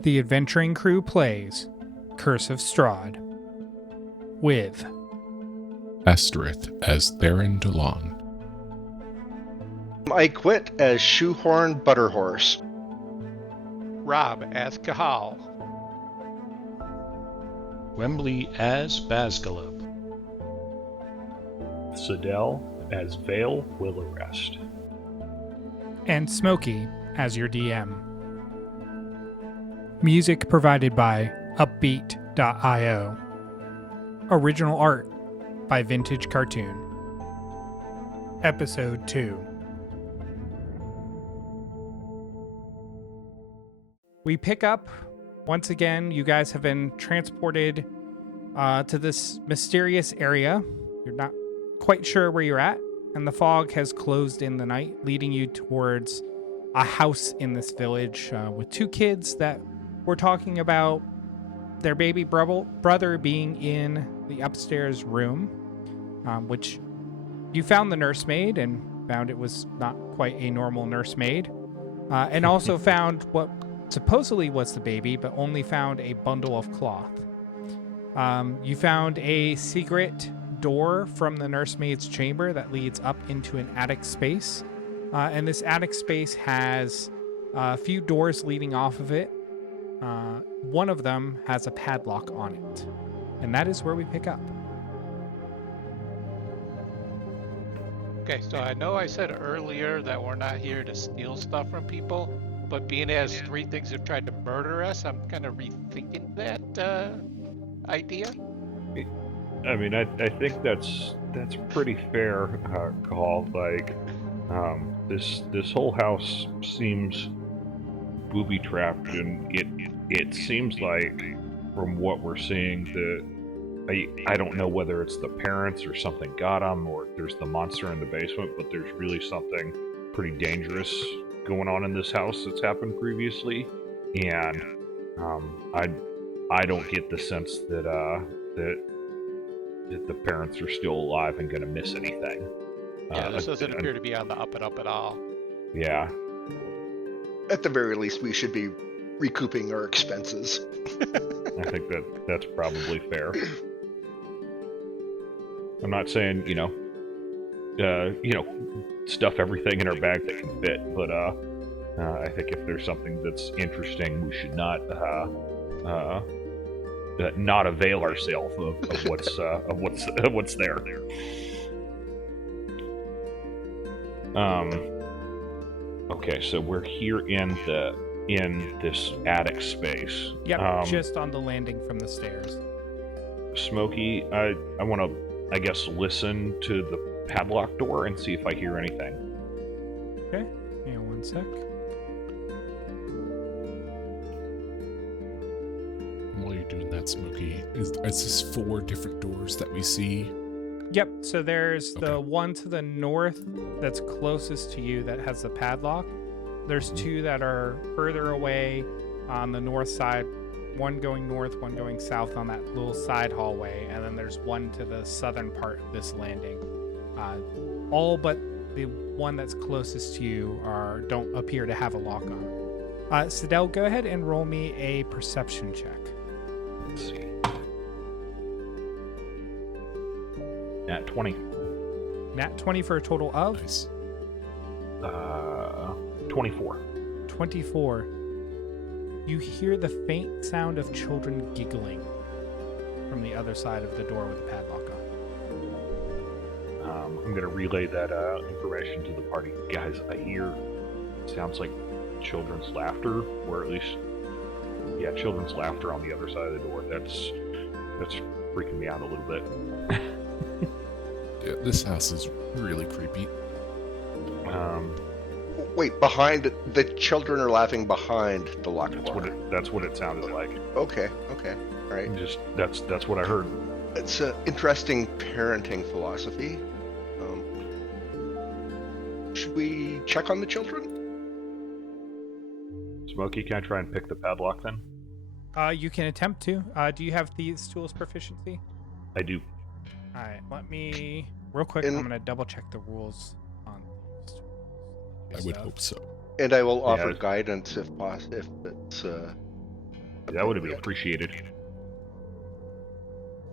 The adventuring crew plays Curse of Strahd with Esterith as Theron DeLon. I quit as Shoehorn Butterhorse. Rob as Kahal. Wembley as Basgalub. Sidel as Vale Willarest. and Smokey as your DM. Music provided by Upbeat.io. Original art by Vintage Cartoon. Episode 2. We pick up, once again, you guys have been transported to this mysterious area. You're not quite sure where you're at, and the fog has closed in the night, leading you towards a house in this village with two kids that we're talking about their baby brother being in the upstairs room, which you found the nursemaid and found it was not quite a normal nursemaid, and also found what supposedly was the baby, but only found a bundle of cloth. You found a secret door from the nursemaid's chamber that leads up into an attic space, and this attic space has a few doors leading off of it. One of them has a padlock on it, and that is where we pick up. Okay, so I know I said earlier that we're not here to steal stuff from people, but being as three things have tried to murder us, I'm kind of rethinking that idea. I mean, I think that's pretty fair, Kahal. Like, this whole house seems booby-trapped, and it seems like, from what we're seeing, that I don't know whether it's the parents or something got them, or there's the monster in the basement, but there's really something pretty dangerous going on in this house that's happened previously, and I don't get the sense that the parents are still alive and going to miss anything. Yeah, this doesn't appear to be on the up and up at all. Yeah. At the very least, we should be recouping our expenses. I think that's probably fair. I'm not saying, stuff everything in our bag that can fit, but I think if there's something that's interesting, we should not avail ourselves of what's there. Okay, so we're here in this attic space. Yep, just on the landing from the stairs. Smokey, I want to, I guess, listen to the padlock door and see if I hear anything. Okay, hang on one sec. While you're doing that, Smokey, is this 4 different doors that we see? Yep, so there's the one to the north that's closest to you that has the padlock. There's 2 that are further away on the north side, one going north, one going south on that little side hallway, and then there's one to the southern part of this landing. All but the one that's closest to you don't appear to have a lock on. Sidel, go ahead and roll me a perception check. Let's see. Nat 20. Nat 20 for a total of? Nice. 24. 24. You hear the faint sound of children giggling from the other side of the door with the padlock on. I'm going to relay that information to the party. Guys, I hear, sounds like children's laughter, or at least, children's laughter on the other side of the door. That's freaking me out a little bit. Yeah, this house is really creepy. Wait, behind the children are laughing behind the locked door. That's what it sounded like. Okay, all right. Just that's what I heard. It's an interesting parenting philosophy. Should we check on the children? Smokey, can I try and pick the padlock then? You can attempt to. Do you have thieves' tools proficiency? I do. All right, let me real quick. I'm gonna double check the rules on these tools. I would hope so. And I will offer Yeah. guidance if possible, if it's That would be appreciated.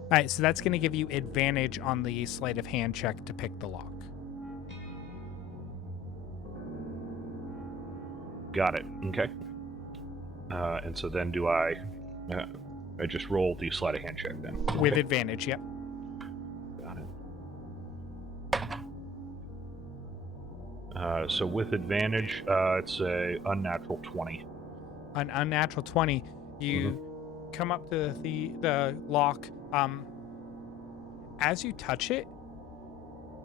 All right, so that's going to give you advantage on the sleight of hand check to pick the lock. Got it. Okay. And so then do I just roll the sleight of hand check then? With Okay. advantage, yep. Got it. So with advantage, it's a unnatural 20. An unnatural 20. You come up to the lock. As you touch it,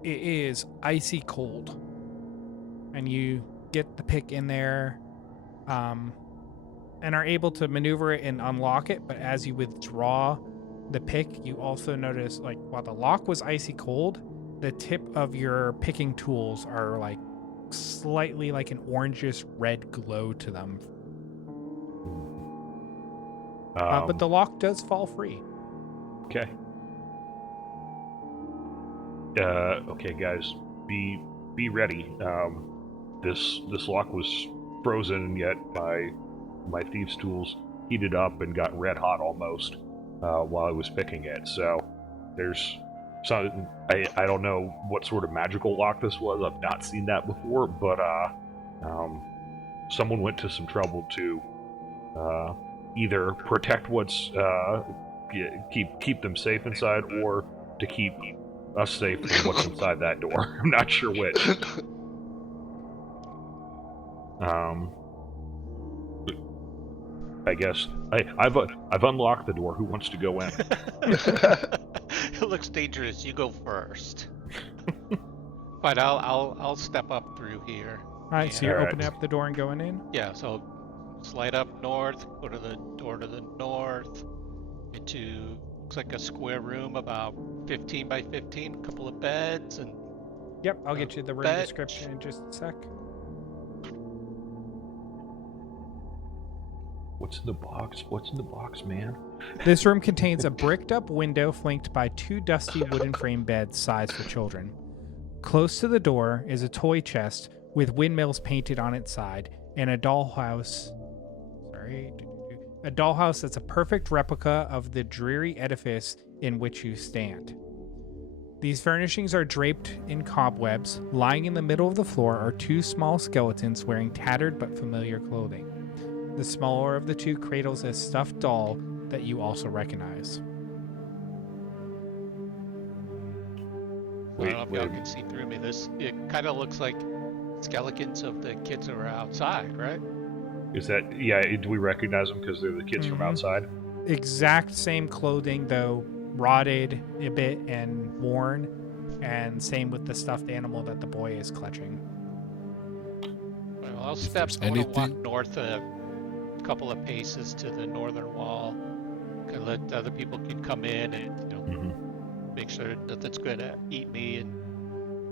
it is icy cold. And you get the pick in there and are able to maneuver it and unlock it, but as you withdraw the pick, you also notice, like, while the lock was icy cold, the tip of your picking tools are like slightly like an orangish red glow to them. But the lock does fall free. Okay. Okay, guys, be ready. This lock was frozen, yet my thieves' tools heated up and got red hot almost while I was picking it. So there's some. I don't know what sort of magical lock this was. I've not seen that before, but someone went to some trouble to either protect what's keep them safe inside, or to keep us safe from what's inside that door. I'm not sure which. I guess I've unlocked the door. Who wants to go in? It looks dangerous. You go first. But I'll step up through here. All right, so Yeah. you're All right. opening up the door and going in. Yeah, so slide up north, go to the door to the north, into, looks like a square room about 15 by 15, a couple of beds, and Yep, I'll get you the room bench. description in just a sec. What's in the box? What's in the box, man? This room contains a bricked up window flanked by two dusty wooden frame beds sized for children. Close to the door is a toy chest with windmills painted on its side and a dollhouse. A dollhouse that's a perfect replica of the dreary edifice in which you stand. These furnishings are draped in cobwebs. Lying in the middle of the floor are two small skeletons wearing tattered but familiar clothing. The smaller of the two cradles a stuffed doll that you also recognize. I don't know if y'all can see through me. It kind of looks like skeletons of the kids that were outside, right? Is that, yeah, do we recognize them because they're the kids from outside? Exact same clothing, though rotted a bit and worn, and same with the stuffed animal that the boy is clutching. Well, I there's want to walk anything- north a couple of paces to the northern wall. Can let other people can come in and make sure nothing's going to eat me, and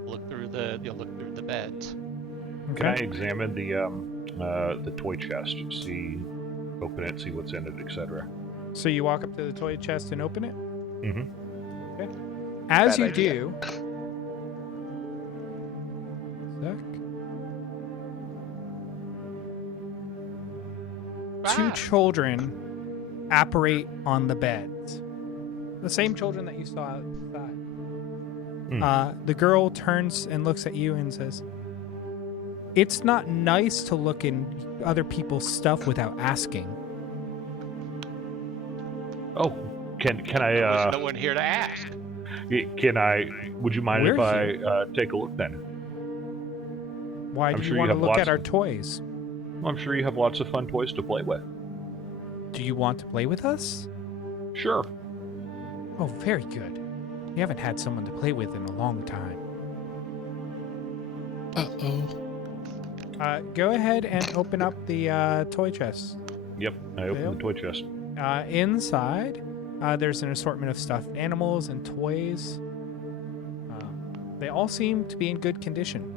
look through the beds. Can I examine the toy chest? Open it, see what's in it, etc. So you walk up to the toy chest and open it? Mm-hmm. Okay. As Bad you idea. do... Two children apparate on the beds. The same children that you saw outside. The girl turns and looks at you and says, "It's not nice to look in other people's stuff without asking." Oh, can I? There's no one here to ask. Can I? Would you mind if We're I take a look then? Why I'm do sure you you want to have look lots at our of- toys? I'm sure you have lots of fun toys to play with. Do you want to play with us? Sure. Oh, very good. You haven't had someone to play with in a long time. Uh-oh. Go ahead and open up the toy chest. Yep, I opened the toy chest. Inside, there's an assortment of stuffed animals and toys. They all seem to be in good condition.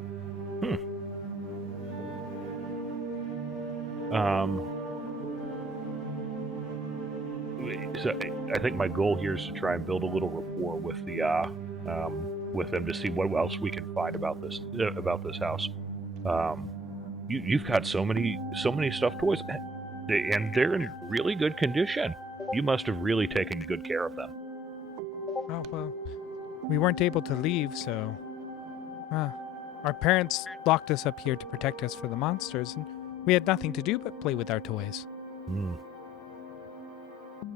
So I think my goal here is to try and build a little rapport with with them to see what else we can find about this house. You've got so many stuffed toys, and they're in really good condition. You must have really taken good care of them. Oh, well, we weren't able to leave, so... our parents locked us up here to protect us for the monsters, and we had nothing to do but play with our toys. Hmm.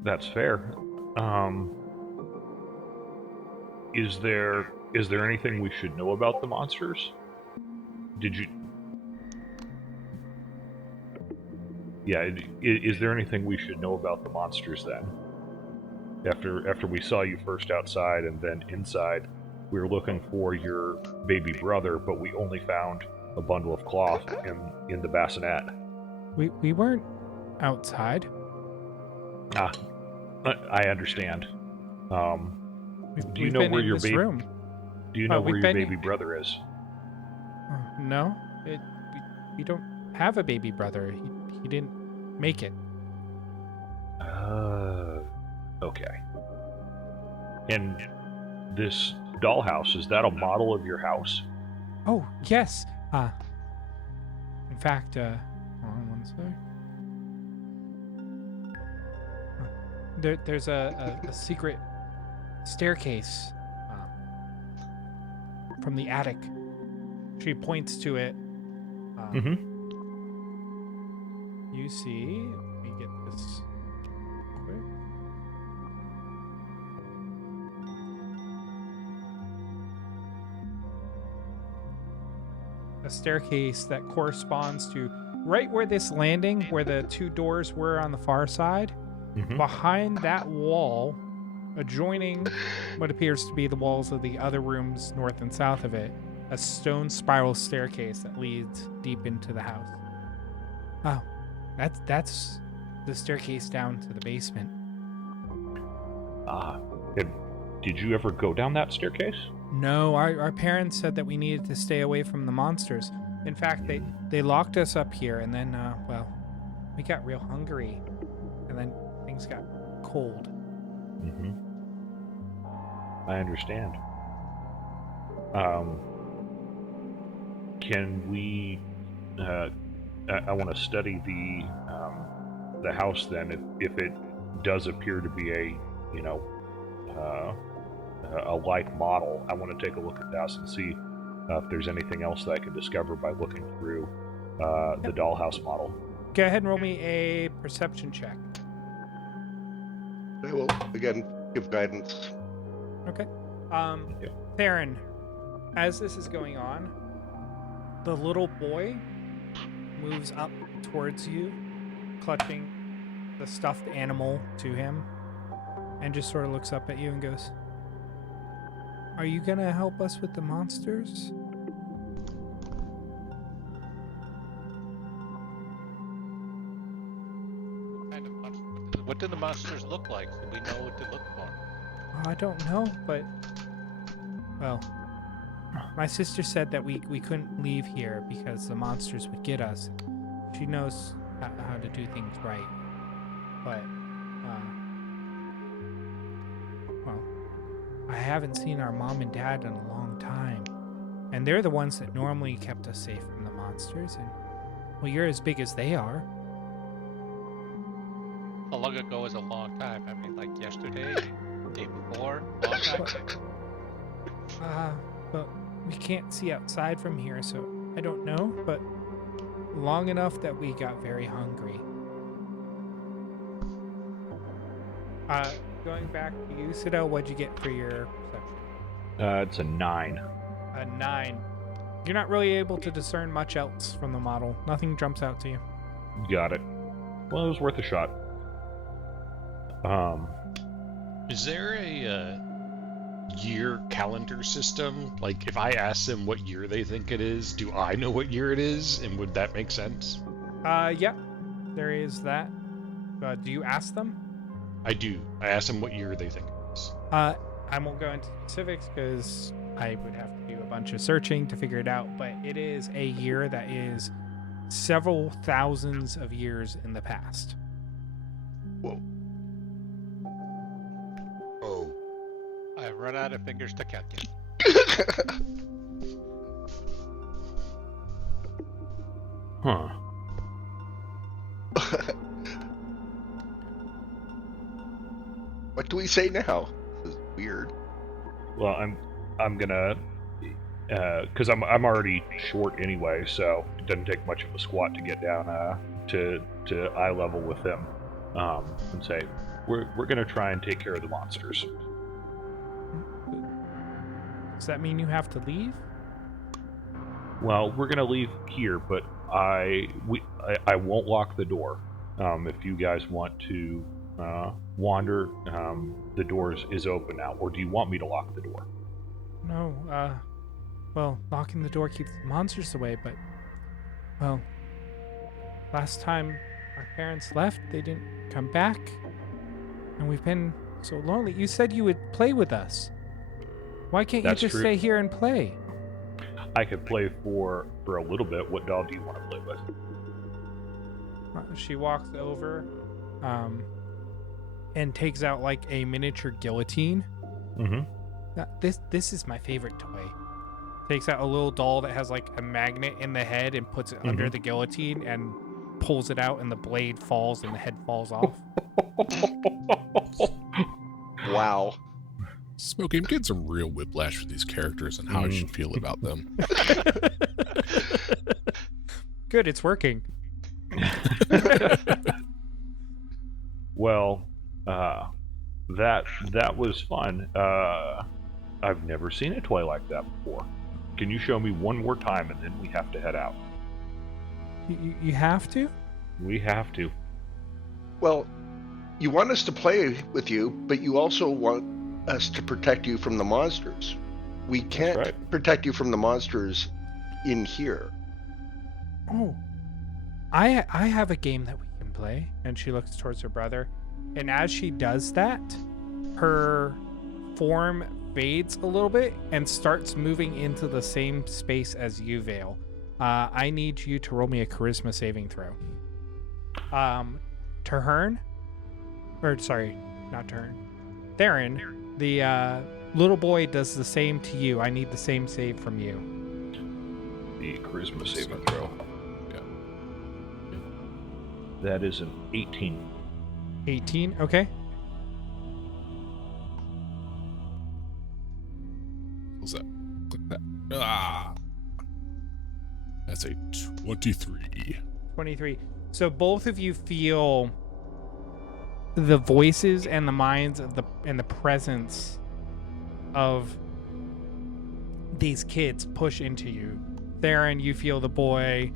That's fair. Is there anything we should know about the monsters? Did you... Yeah, is there anything we should know about the monsters then? After we saw you first outside and then inside, we were looking for your baby brother, but we only found a bundle of cloth in the bassinet. We weren't outside. I understand. Do you We've know been where in your this baby? room. Do you know where we've your been- baby brother is? No, we don't have a baby brother. He didn't make it. Okay. And this dollhouse, is that a model of your house? Oh, yes. In fact, hold on one sec. There's a secret staircase from the attic. She points to it. Mm-hmm. You see, let me get this quick. A staircase that corresponds to right where this landing, where the two doors were on the far side. Mm-hmm. Behind that wall, adjoining what appears to be the walls of the other rooms north and south of it, a stone spiral staircase that leads deep into the house. Oh, that's the staircase down to the basement. Did you ever go down that staircase? No, our parents said that we needed to stay away from the monsters. In fact, they locked us up here, and then, we got real hungry, and then things got cold. Mm-hmm. I understand. Can we... I want to study the house then. If it does appear to be a like model, I want to take a look at the house and see if there's anything else that I can discover by looking through the dollhouse model. Go ahead and roll me a perception check. I will, again, give guidance. Okay. Yeah. Theron, as this is going on, the little boy moves up towards you, clutching the stuffed animal to him, and just sort of looks up at you and goes, "Are you gonna help us with the monsters?" What do the monsters look like? So we know what to look for. Well, I don't know, but... Well, my sister said that we couldn't leave here because the monsters would get us. She knows how to do things right. But, well, I haven't seen our mom and dad in a long time. And they're the ones that normally kept us safe from the monsters. And, well, you're as big as they are. How long ago is a long time? I mean, like yesterday, day before, long time. But we can't see outside from here, so I don't know, but long enough that we got very hungry. Going back to you, Siddell, what'd you get for your perception? It's a 9. A 9. You're not really able to discern much else from the model. Nothing jumps out to you. Got it. Well, it was worth a shot. Is there a year calendar system? Like, if I ask them what year they think it is, do I know what year it is, and would that make sense? Yeah, there is that. Do you ask them? I do. I ask them what year they think it is. I won't go into specifics because I would have to do a bunch of searching to figure it out, but it is a year that is several thousands of years in the past. Whoa. Oh. I've run out of fingers to calculate. Huh. What do we say now? This is weird. Well, I'm gonna, because I'm already short anyway, so it doesn't take much of a squat to get down to eye level with him, and say, we're gonna try and take care of the monsters. Does that mean you have to leave? Well, we're gonna leave here, but I won't lock the door. If you guys want to wander, the door is open now. Or do you want me to lock the door? No, well, locking the door keeps the monsters away, but, well, last time our parents left, they didn't come back, and we've been so lonely. You said you would play with us. Why can't That's you just true. stay here and play? I could play for a little bit. What doll do you want to play with? She walks over, and takes out like a miniature guillotine. Mm-hmm. Now, this is my favorite toy. Takes out a little doll that has like a magnet in the head and puts it under the guillotine and pulls it out, and the blade falls and the head falls off. Wow. Smokey, I'm getting some real whiplash with these characters and how I should feel about them. Good, it's working. Well, that was fun. I've never seen a toy like that before. Can you show me one more time, and then we have to head out? You have to? We have to. Well, you want us to play with you, but you also want us to protect you from the monsters. We can't right. protect you from the monsters in here. Oh, I have a game that we can play. And she looks towards her brother, and as she does that, her form fades a little bit and starts moving into the same space as you, Vale. I need you to roll me a charisma saving throw. Tahern, or sorry, not Tahern. Theron, the little boy does the same to you. I need the same save from you. The charisma saving throw. Yeah. That is an 18. 18, okay. What's that? Click that. Ah! That's a 23. 23. So both of you feel the voices and the minds of the presence of these kids push into you. Theron, you feel the boy.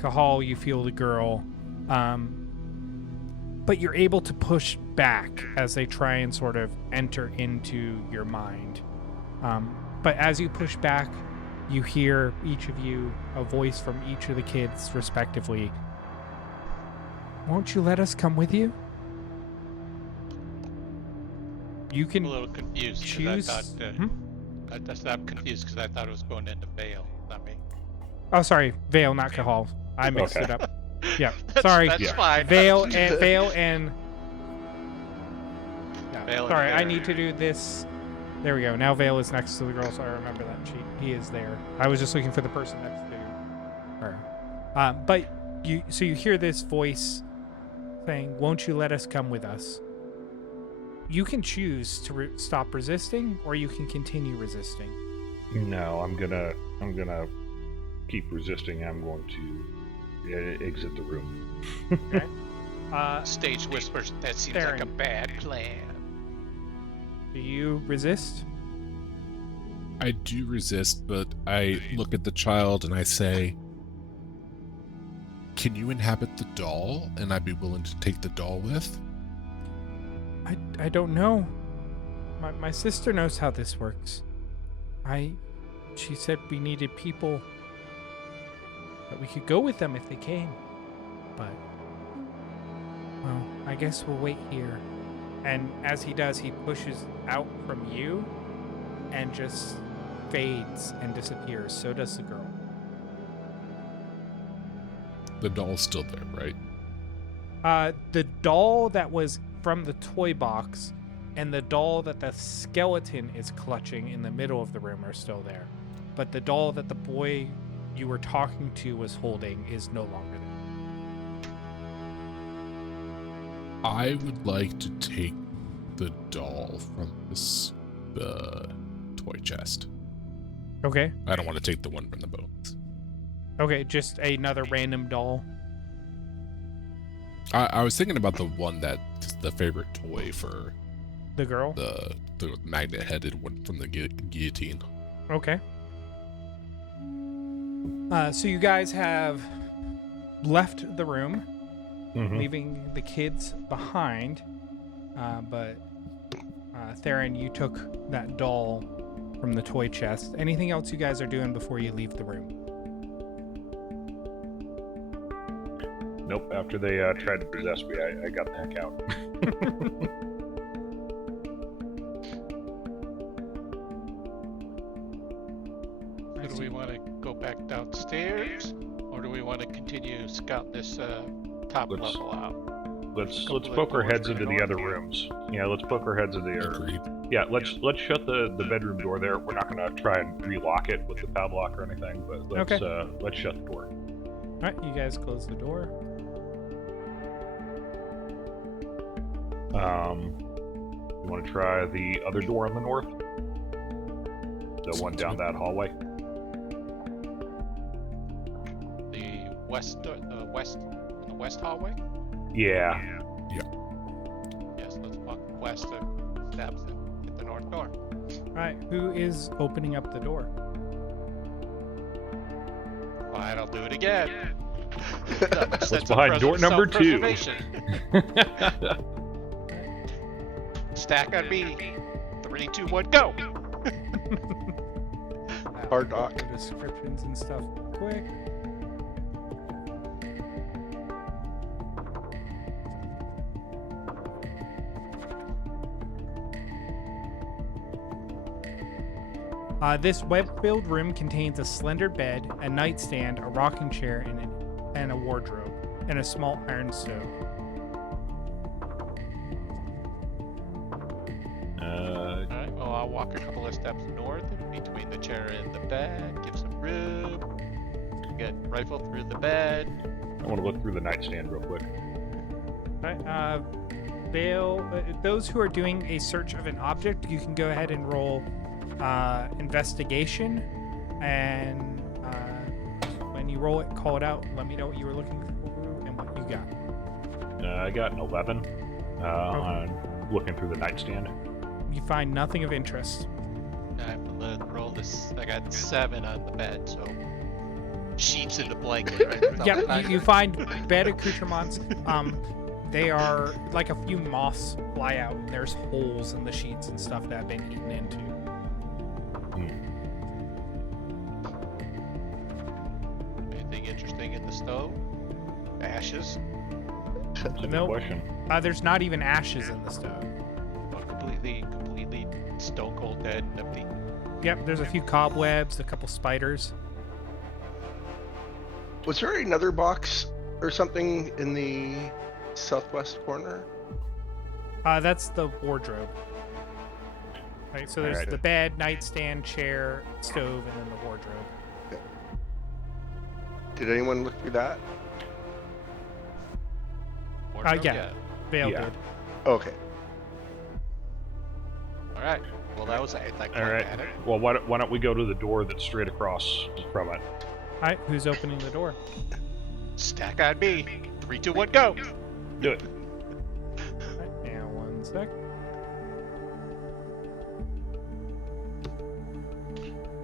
Kahal, you feel the girl. But you're able to push back as they try and sort of enter into your mind. But as you push back, you hear, each of you, a voice from each of the kids respectively. Won't you let us come with you? You I'm can a little confused choose. because I'm confused because I thought it was going into Vale, not me. Oh, sorry, Vale, not Kahal. I mixed Okay. it up. Yeah, sorry. That's fine. Vale and yeah, Vale and sorry, I Theron. need to do this. There we go. Now Vale is next to the girl, so I remember that he is there. I was just looking for the person next to her. But you hear this voice saying, "Won't you let us come with us?" You can choose to stop resisting, or you can continue resisting. No, I'm gonna keep resisting. I'm going to exit the room. Okay. Stage whispers, that seems like a Theron. bad plan. Do you resist? I do resist, but I look at the child and I say, "Can you inhabit the doll?" And I'd be willing to take the doll with. I don't know. My sister knows how this works. She said we needed people that we could go with them if they came. But, well, I guess we'll wait here. And as he does, he pushes out from you and just fades and disappears. So does the girl. The doll's still there, right? The doll that was from the toy box and the doll that the skeleton is clutching in the middle of the room are still there. But the doll that the boy you were talking to was holding is no longer there. I would like to take the doll from this toy chest. Okay. I don't want to take the one from the bones. Okay, just another random doll. I was thinking about the one that's the favorite toy for The girl? the magnet-headed one from the guillotine. Okay. So you guys have left the room, leaving the kids behind. But Theron, you took that doll from the toy chest. Anything else you guys are doing before you leave the room? Nope. After they tried to possess me, I got the heck out. So do we want to go back downstairs, or do we want to continue scouting this top Let's- level out? Let's Couple of poke our doors heads into the going other on here. rooms. Yeah, let's poke our heads into the Agreed. Yeah, let's shut the bedroom door there. We're not gonna try and relock it with the padlock or anything, but let's shut the door. All right, you guys close the door. You want to try the other door on the north? The one down that hallway? The west hallway? Yeah. Yes, let's walk west of steps and hit the north door. All right, who is opening up the door? Fine, I'll do it again. What's behind door number 2? Stack on me. 3, 2, 1, go! Hard knock. The descriptions and stuff quick. This web-filled room contains a slender bed, a nightstand, a rocking chair, and a wardrobe, and a small iron stove. Alright, well, I'll walk a couple of steps north between the chair and the bed, give some room. Get rifle through the bed. I want to look through the nightstand real quick. Alright, Vale, those who are doing a search of an object, you can go ahead and roll investigation, and when you roll it, call it out. Let me know what you were looking for and what you got. I got an 11 on looking through the nightstand. You find nothing of interest. I roll this. I got 7 on the bed, so sheets in the blanket, right? Yep, you find bed accoutrements. They are like a few moths fly out, and there's holes in the sheets and stuff that have been eaten into. Anything interesting in the stove? Ashes? That's a good Nope. question. There's not even ashes in the stove. Well, completely stone cold dead and empty. Yep, there's a few cobwebs, a couple spiders. Was there another box or something in the southwest corner? That's the wardrobe. Right, so there's Alright. the bed, nightstand, chair, stove, and then the wardrobe. Did anyone look through that? Wardrobe? Yeah. Vale Yeah. did. Okay. All right. Well, that was I All right. at it. Well, why don't we go to the door that's straight across from it? Alright, who's opening the door? Stack on me. 3, 2, 1, go! Do it. Alright, now 1 sec.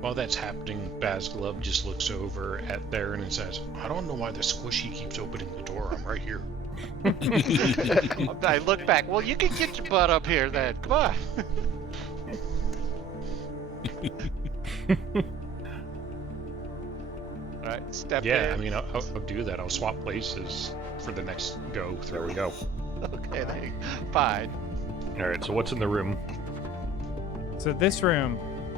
While that's happening, Bazglove just looks over at Theron and says, I don't know why the squishy keeps opening the door. I'm right here. I look back. Well, you can get your butt up here then. Come on. All right, step Yeah, in. I mean, I'll do that. I'll swap places for the next go through. There we go. Okay, then. Fine. All right. So what's in the room? So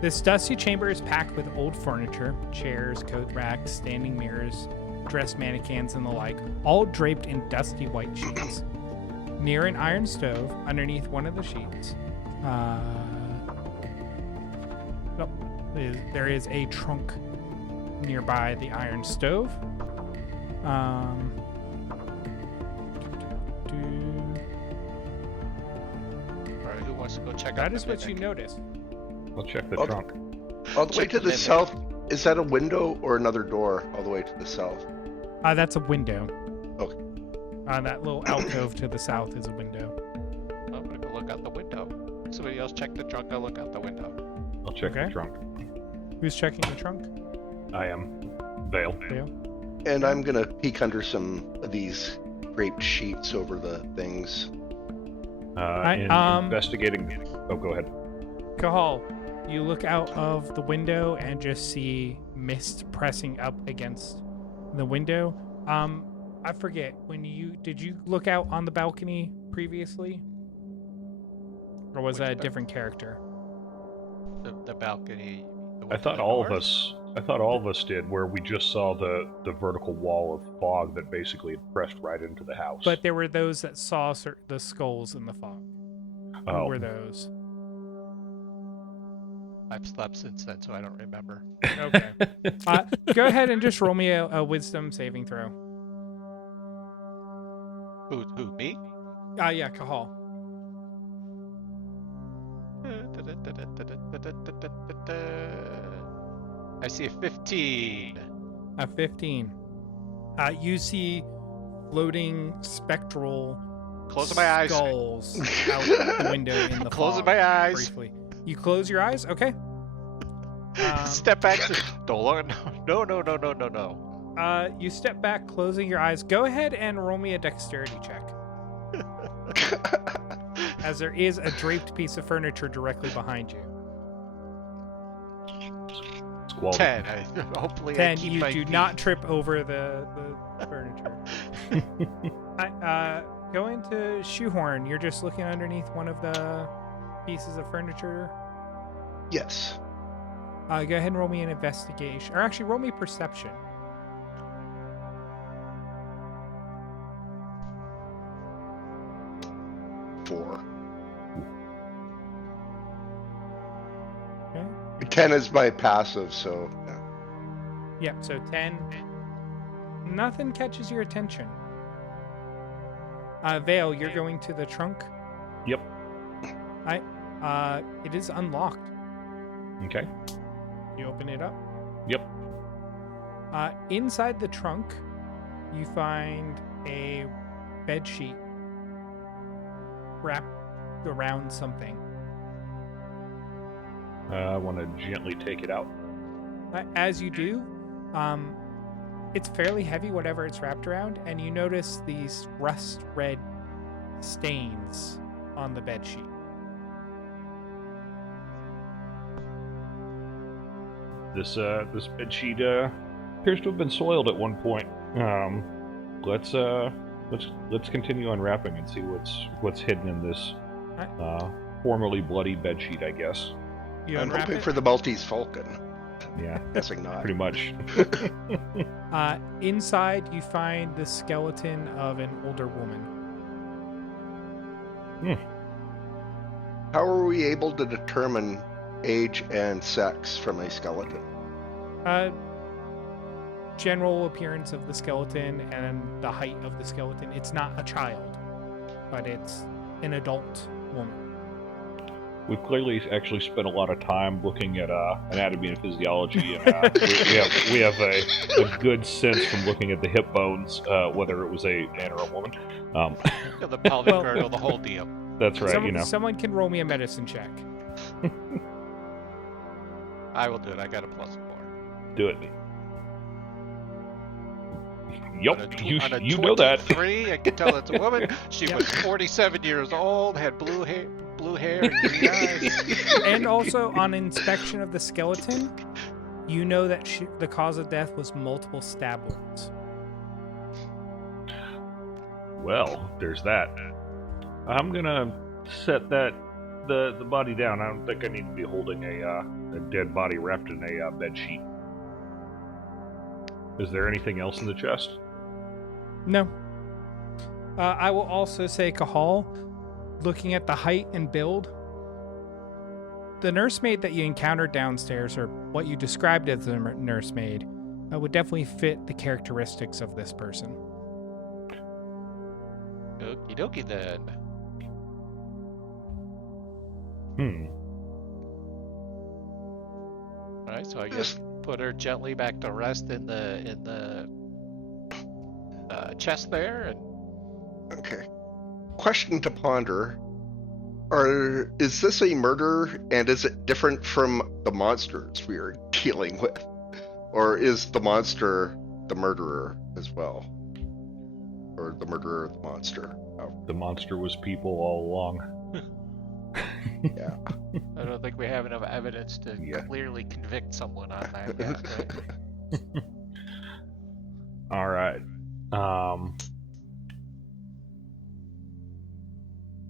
this dusty chamber is packed with old furniture, chairs, coat racks, standing mirrors, dress mannequins, and the like, all draped in dusty white sheets. Near an iron stove, underneath one of the sheets, there is a trunk nearby the iron stove. Alright, who wants to go check out That the is what you mimic? notice. I'll check the Oh. trunk. All the way Check to the the mimic. south, is that a window or another door all the way to the south? That's a window. Okay. That little alcove to the south is a window. I'm gonna go look out the window. Somebody else check the trunk, I'll look out the window. I'll check Okay. the trunk. Who's checking the trunk? I am. Vale. Dale? And I'm gonna peek under some of these draped sheets over the things. Investigating. Oh, go ahead. Kahal, you look out of the window and just see mist pressing up against the window. I forget, did you look out on the balcony previously? Or was Which that a ba- different character? The balcony. The one I to thought the all of north? us. I thought all of us did, where we just saw the vertical wall of fog that basically had pressed right into the house. But there were those that saw the skulls in the fog. Who Oh. were those? I've slept since then, so I don't remember. Okay. Go ahead and just roll me a wisdom saving throw. Who, me? Yeah, Kahal. I see a 15. A 15. You see floating spectral Closing my eyes. skulls out the window in the Closing fog, my eyes. briefly. You close your eyes? Okay. Step back. Don't look. No. You step back, closing your eyes. Go ahead and roll me a dexterity check. As there is a draped piece of furniture directly behind you. Squalid. 10. Hopefully I 10, keep you my do feet. not trip over the furniture. Going to Shoehorn, you're just looking underneath one of the pieces of furniture. Yes. Go ahead and roll me an investigation. Or actually, roll me perception. Four. Okay. 10 is my passive, so yeah. Yep, so 10. Nothing catches your attention. Vale, you're going to the trunk. Yep. It is unlocked. Okay. You open it up. Yep. Inside the trunk, you find a bed sheet wrapped around something. I want to gently take it out. As you do, it's fairly heavy, whatever it's wrapped around, and you notice these rust red stains on the bed sheet. This bed sheet appears to have been soiled at one point. Let's continue unwrapping and see what's hidden in this formerly bloody bed sheet, I guess. You I'm unwrap hoping it. for the Maltese Falcon. Yeah, Guessing not. pretty much. Inside, you find the skeleton of an older woman. How are we able to determine age and sex from a skeleton? General appearance of the skeleton and the height of the skeleton. It's not a child, but it's an adult woman. We've clearly actually spent a lot of time looking at anatomy and physiology, and we have a good sense from looking at the hip bones whether it was a man or a woman. The pelvic Well- girdle, the whole deal. That's right. Someone can roll me a medicine check. I will do it. I got a +4. Do it. Yup, you On a know that. 23, I can tell it's a woman. She Yep. was 47 years old, had blue hair, and green eyes. And also, on inspection of the skeleton, you know that the cause of death was multiple stab wounds. Well, there's that. I'm gonna set the body down. I don't think I need to be holding a dead body wrapped in a bed sheet. Is there anything else in the chest? No. I will also say, Kahal, looking at the height and build, the nursemaid that you encountered downstairs, or what you described as the nursemaid, would definitely fit the characteristics of this person. Okie dokie then. All right, so I guess put her gently back to rest in the chest there, and Okay. Question to ponder. Is this a murder, and is it different from the monsters we are dealing with? Or is the monster the murderer as well? Or the murderer of the monster? Oh, The monster was people all along. yeah. I don't think we have enough evidence to Yeah. clearly convict someone on that yet. Right? All right.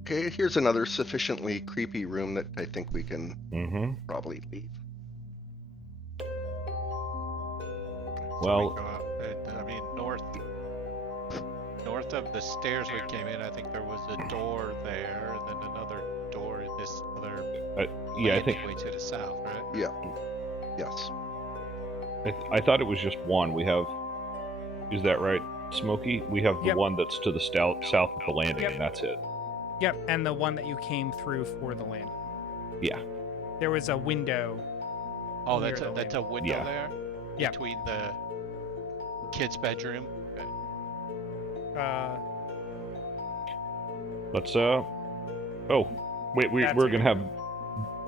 Okay, here's another sufficiently creepy room that I think we can probably leave. Well, So we go up, I mean, north of the stairs we came in, I think there was a door there, and then another door in this other yeah, I think landing way to the south, right? Yeah. Yes. I thought it was just one. We have, is that right, Smokey? We have the Yep. one that's to the south of the landing, Yep. and that's it. Yep, and the one that you came through for the landing. Yeah. There was a window. Oh, near that's the a window Yeah. there Yeah. between the kid's bedroom. Okay. Let's oh, wait, we're That's gonna it. have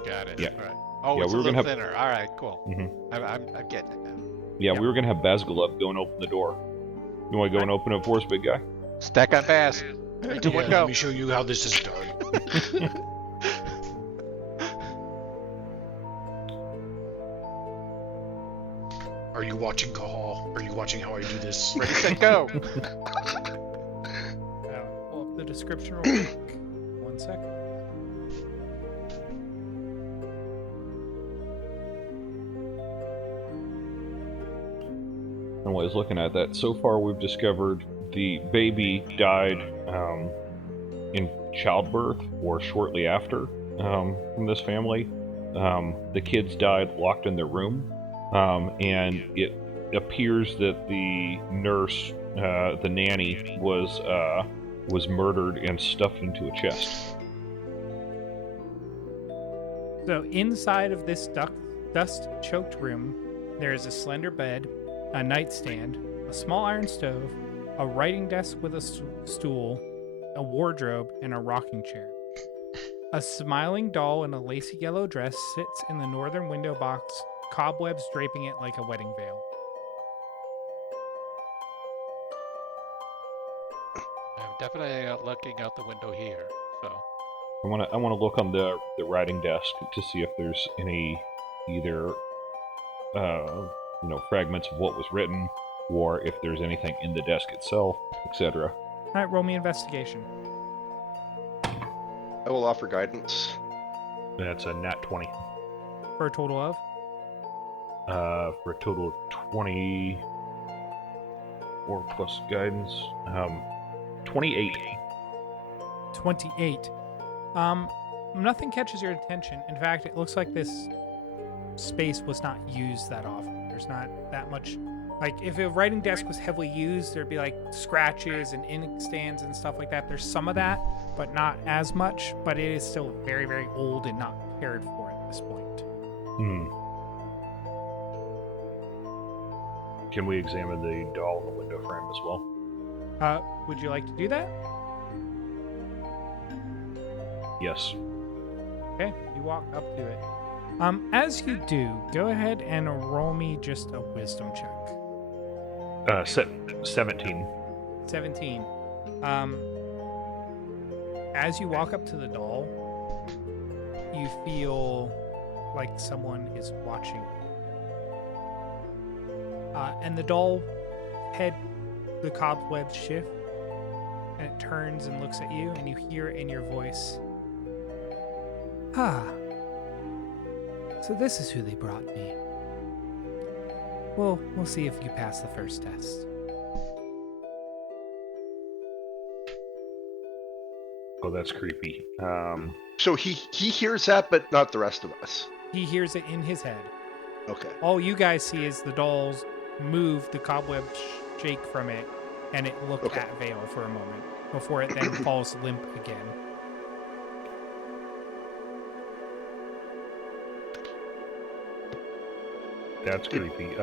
Got it. Yeah. Right. Oh, Yeah, it's we a were gonna little have- thinner. All right, cool. Mhm. I'm getting it now. yeah, Yep. we were gonna have Bazgul up, go and open the door. You want to go and open it for us, big guy? Stack on fast. 3, 2, 1, Let go. me show you how this is done. Are you watching, Kahal? Are you watching how I do this? Ready, set, go. Pull up the description real quick. 1 sec. And while I was looking at that, so far we've discovered the baby died in childbirth or shortly after from this family. The kids died locked in their room, and it appears that the nurse, the nanny, was murdered and stuffed into a chest. So inside of this dust-choked room, there is a slender bed, a nightstand, a small iron stove, a writing desk with a stool, a wardrobe, and a rocking chair. A smiling doll in a lacy yellow dress sits in the northern window box, cobwebs draping it like a wedding veil. I'm definitely looking out the window here. So I want to look on the writing desk to see if there's any either fragments of what was written, or if there's anything in the desk itself, etc. All right, roll me investigation. I will offer guidance. That's a nat 20 For a total of? for a total of 24 plus guidance. 28. 28. Nothing catches your attention. In fact, it looks like this space was not used that often. There's not that much. Like, if a writing desk was heavily used, there'd be like scratches and ink stands and stuff like that. There's some of that, but not as much. But it is still very, very old and not cared for at this point. Can we examine the doll in the window frame as well? Would you like to do that? Yes. Okay, you walk up to it. As you do, go ahead and roll me just a wisdom check. 17. 17. As you walk up to the doll, you feel like someone is watching. And the doll head, the cobwebs shift, and it turns and looks at you, and you hear in your voice, "Ah, so this is who they brought me. Well, we'll see if you pass the first test." Oh, that's creepy. So he hears that, but not the rest of us. He hears it in his head. Okay. All you guys see is the doll's move the cobweb shake from it, and it look Okay. at Vale for a moment before it then falls limp again. That's creepy.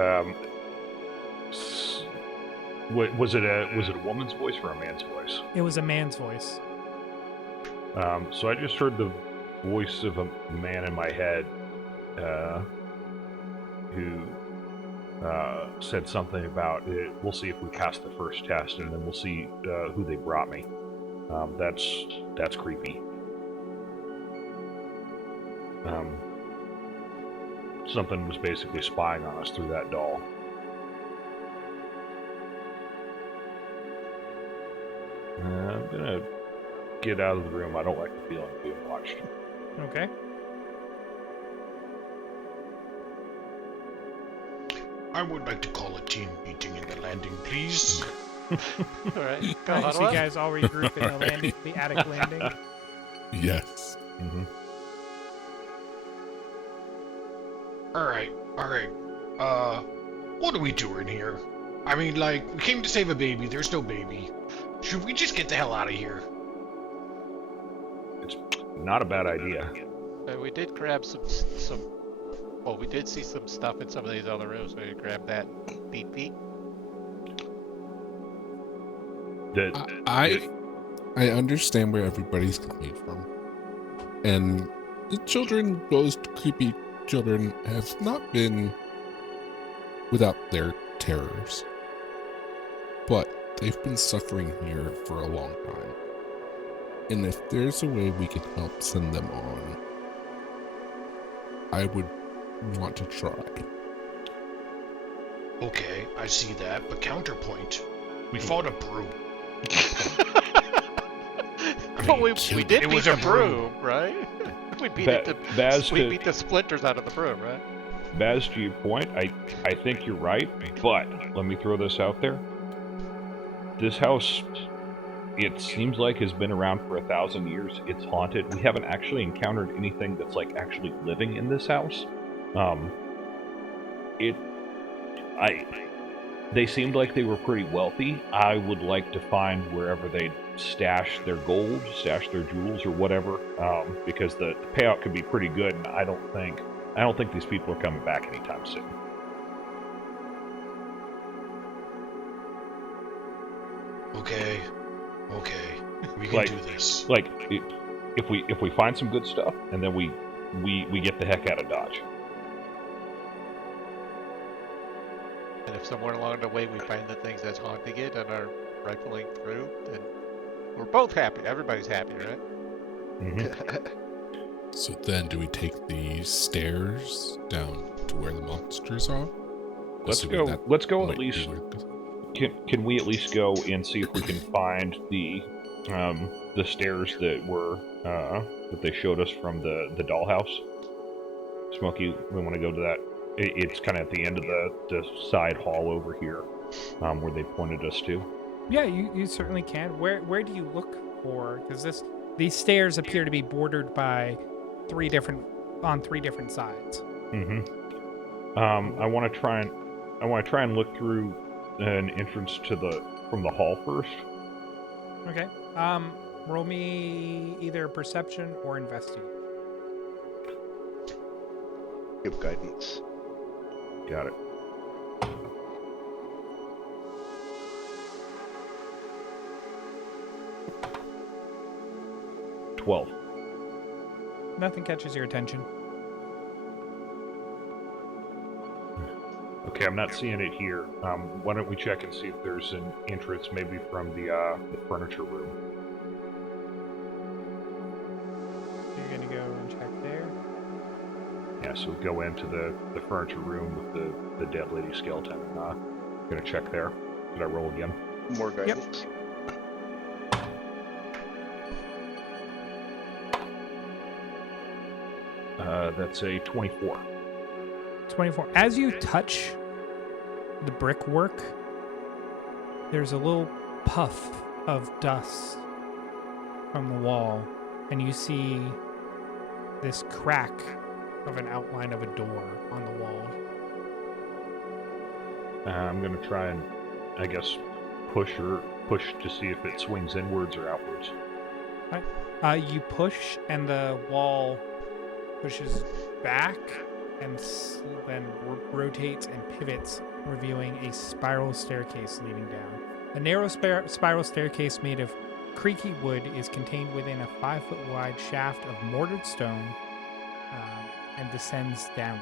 Was it a woman's voice or a man's voice? It was a man's voice. So I just heard the voice of a man in my head, who said something about it. We'll see if we pass the first test, and then we'll see who they brought me. That's creepy. Something was basically spying on us through that doll. I'm gonna get out of the room. I don't like the feeling of being watched. Okay. I would like to call a team meeting in the landing, please. All right. Go All right, so huddle you up. guys all regroup in the landing, the attic landing. Yes. Mm-hmm. Alright. What are we doing here? I mean, like, we came to save a baby, there's no baby. Should we just get the hell out of here? It's not a bad idea. We did grab some. Well, we did see some stuff in some of these other rooms. So we grabbed that. Beep. I understand where everybody's coming from. And the children, ghost, creepy children, have not been without their terrors. But they've been suffering here for a long time. And if there's a way we can help send them on, I would want to try. Okay, I see that, but counterpoint. We fought a broom. Well, we killed did it. It beat was the a broom. broom, right? We beat Ba- it. Baz, We to, beat the splinters out of the broom, right? Baz, to your point, I think you're right, but let me throw this out there. This house, it seems like, has been around for 1,000 years. It's haunted. We haven't actually encountered anything that's like actually living in this house. They seemed like they were pretty wealthy. I would like to find wherever they stash their gold, stash their jewels, or whatever, because the payout could be pretty good. And I don't think these people are coming back anytime soon. Okay. We can Like- do this. Like, if we find some good stuff, and then we get the heck out of Dodge. And if somewhere along the way we find the things that's haunting it and are rifling through, then we're both happy. Everybody's happy, right? Mm-hmm. So then do we take the stairs down to where the monsters are? Let's Assuming go. that Let's go might at be least. where- Can we at least go and see if we can find the stairs that were that they showed us from the dollhouse? Smokey, we want to go to that. It's kind of at the end of the side hall over here, where they pointed us to. Yeah, you certainly can. Where do you look for? Because these stairs appear to be bordered by three different sides. Mm-hmm. I want to try and look through an entrance from the hall first. Okay. Roll me either perception or investigate. Give guidance. Got it. $12. Nothing catches your attention. Okay, I'm not seeing it here. Why don't we check and see if there's an entrance, maybe from the furniture room? You're gonna go and check there. Yeah, so go into the furniture room with the dead lady skeleton. And, gonna check there. Did I roll again? More guidance. That's a 24. 24. As you touch the brickwork, there's a little puff of dust from the wall, and you see this crack of an outline of a door on the wall. I'm gonna try and, I guess, push to see if it swings inwards or outwards. You push, and the wall pushes back, and then rotates and pivots, revealing a spiral staircase leading down. A narrow spiral staircase made of creaky wood is contained within a 5-foot wide shaft of mortared stone and descends downward.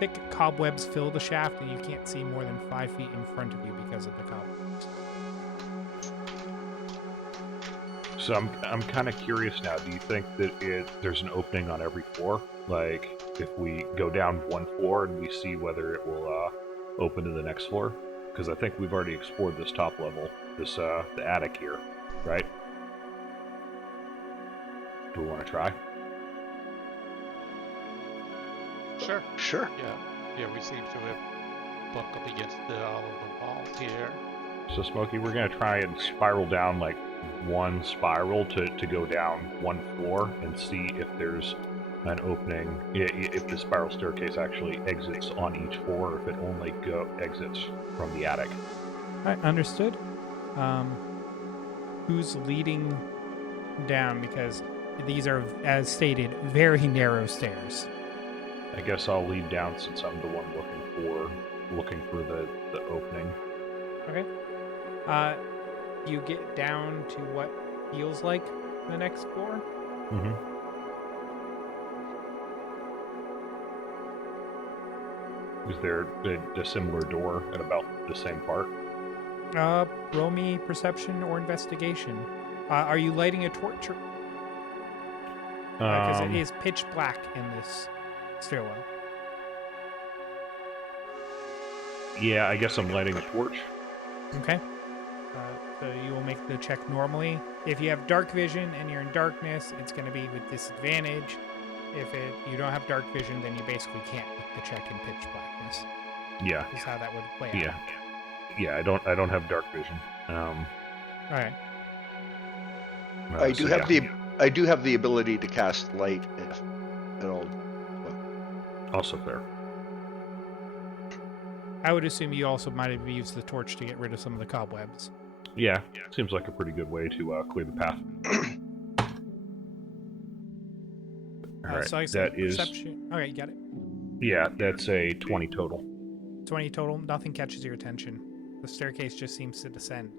Thick cobwebs fill the shaft, and you can't see more than 5 feet in front of you because of the cobwebs. So I'm kind of curious now. Do you think that there's an opening on every floor? Like, if we go down one floor and we see whether it will open to the next floor? Because I think we've already explored this top level, the attic here, right? Do we want to try? Sure. Sure. Yeah, we seem to have bumped up against all of the walls here. So, Smokey, we're going to try and spiral down, like, one spiral to go down one floor and see if there's an opening, if the spiral staircase actually exits on each floor, or if it only exits from the attic. All right, understood. Who's leading down? Because these are, as stated, very narrow stairs. I guess I'll lead down since I'm the one looking for the opening. Okay. You get down to what feels like the next floor. Mm-hmm. Is there a similar door at about the same part? Roll me perception or investigation. Are you lighting a torch? Because it is pitch black in this stairwell. Yeah, I guess I'm lighting a torch. Okay. So you will make the check normally. If you have dark vision and you're in darkness, it's going to be with disadvantage. If you don't have dark vision, then you basically can't make the check in pitch blackness. Yeah. Is how that would play Yeah. out. Yeah, I don't have dark vision. All right. I do have the ability to cast light if at all. Also fair. I would assume you also might have used the torch to get rid of some of the cobwebs. Yeah, seems like a pretty good way to clear the path. Alright, So I said that is... perception. All right, you got it. Yeah, that's a 20 total. 20 total. Nothing catches your attention. The staircase just seems to descend.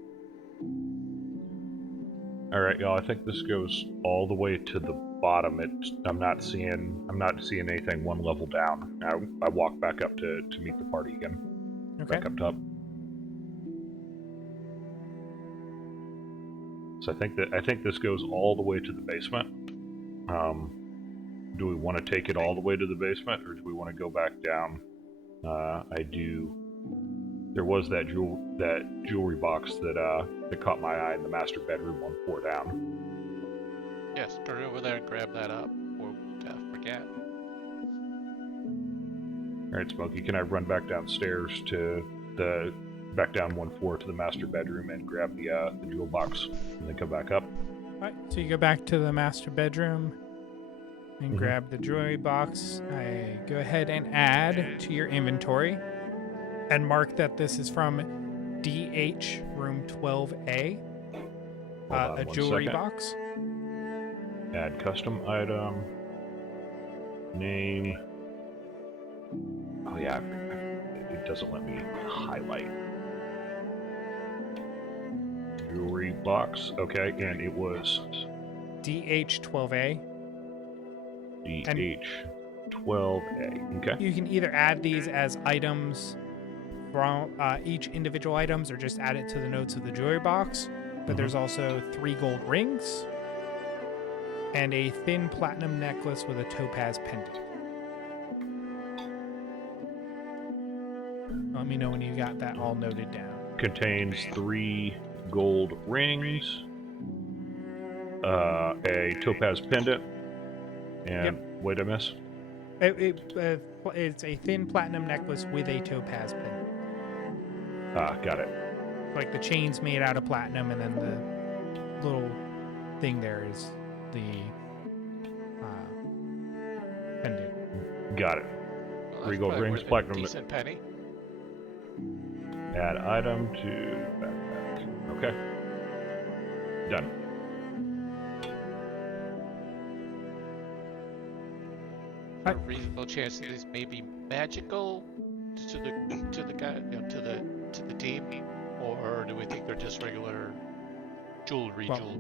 Alright, y'all, I think this goes all the way to the bottom. I'm not seeing anything one level down. I walk back up to meet the party again. Okay. Back up top. So I think this goes all the way to the basement. Do we want to take it all the way to the basement, or do we want to go back down? There was that jewelry box that caught my eye in the master bedroom on 4 down. Yes, go over there and grab that up, or forget. Alright, Smokey, can I run back downstairs back down 1 floor to the master bedroom and grab the jewel box, and then come back up? All right, so you go back to the master bedroom and grab the jewelry box. I go ahead and add to your inventory and mark that this is from DH room 12A, a jewelry box. Add custom item. Name. Oh yeah, it doesn't let me highlight. Jewelry box. Okay, and it was DH 12A. DH12A. Okay. You can either add these as items from each individual items, or just add it to the notes of the jewelry box. But there's also 3 gold rings and a thin platinum necklace with a topaz pendant. Let me know when you got that all noted down. Contains 3 gold rings, a topaz pendant, and what did I miss? It's a thin platinum necklace with a topaz pendant. Got it. Like the chain's made out of platinum, and then the little thing there is the pendant. Got it. Well, Three that's gold probably rings, worth a platinum. decent penny. Add item to backpack. Okay. Done. A reasonable chance that this may be magical to the guy, to the team, or do we think they're just regular jewelry? Well,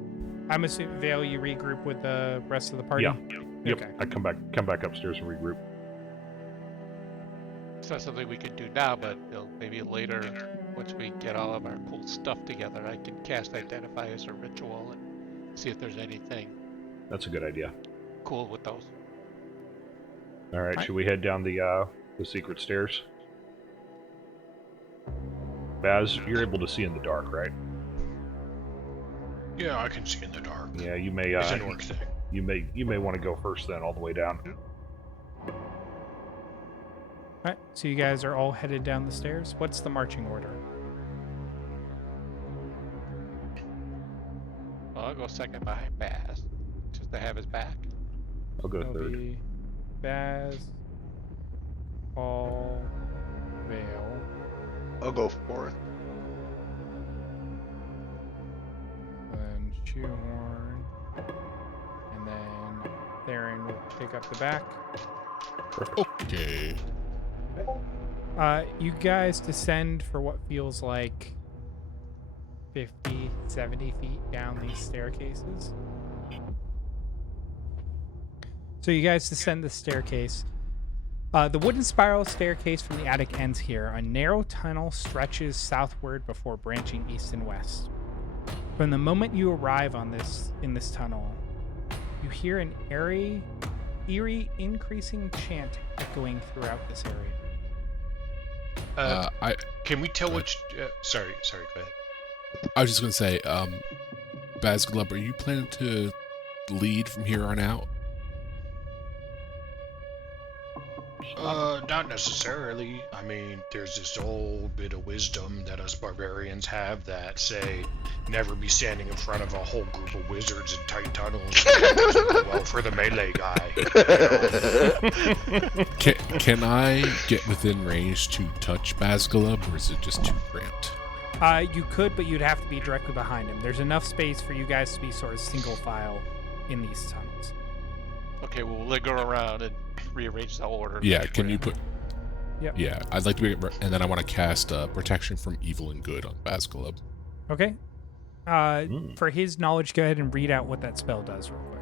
I'm assuming, Vale, you regroup with the rest of the party? Yeah. Yep. Okay. I come back upstairs and regroup. It's not something we could do now, but maybe later, once we get all of our cool stuff together, I can cast Identify as a ritual and see if there's anything That's a good idea. cool with those. All right, should we head down the secret stairs? Baz, you're able to see in the dark, right? Yeah, I can see in the dark. Yeah, you may. It's an orc thing. You may want to go first, then all the way down. All right, so you guys are all headed down the stairs. What's the marching order? Well, I'll go second behind Baz, just to have his back. I'll go It'll third. be Baz, Paul, Vale, I'll go fourth. then Shoehorn, and then Theron will pick up the back. Okay. You guys descend for what feels like 50, 70 feet down these staircases. So you guys descend the staircase. The wooden spiral staircase from the attic ends here. A narrow tunnel stretches southward before branching east and west. From the moment you arrive in this tunnel, you hear an eerie increasing chant echoing throughout this area. Can we tell which? Sorry. Go ahead. I was just gonna say, Baz Glub, are you planning to lead from here on out? Not necessarily. I mean, there's this old bit of wisdom that us barbarians have that say, never be standing in front of a whole group of wizards in tight tunnels. Well, for the melee guy. Can I get within range to touch Baz Glub, or is it just too cramped? You could, but you'd have to be directly behind him. There's enough space for you guys to be sort of single file in these tunnels. Okay, we'll linger around and rearrange the order. Yeah, can you put... Yep. Yeah, I'd like to be... And then I want to cast Protection from Evil and Good on Baz Glub. Okay. For his knowledge, go ahead and read out what that spell does real quick.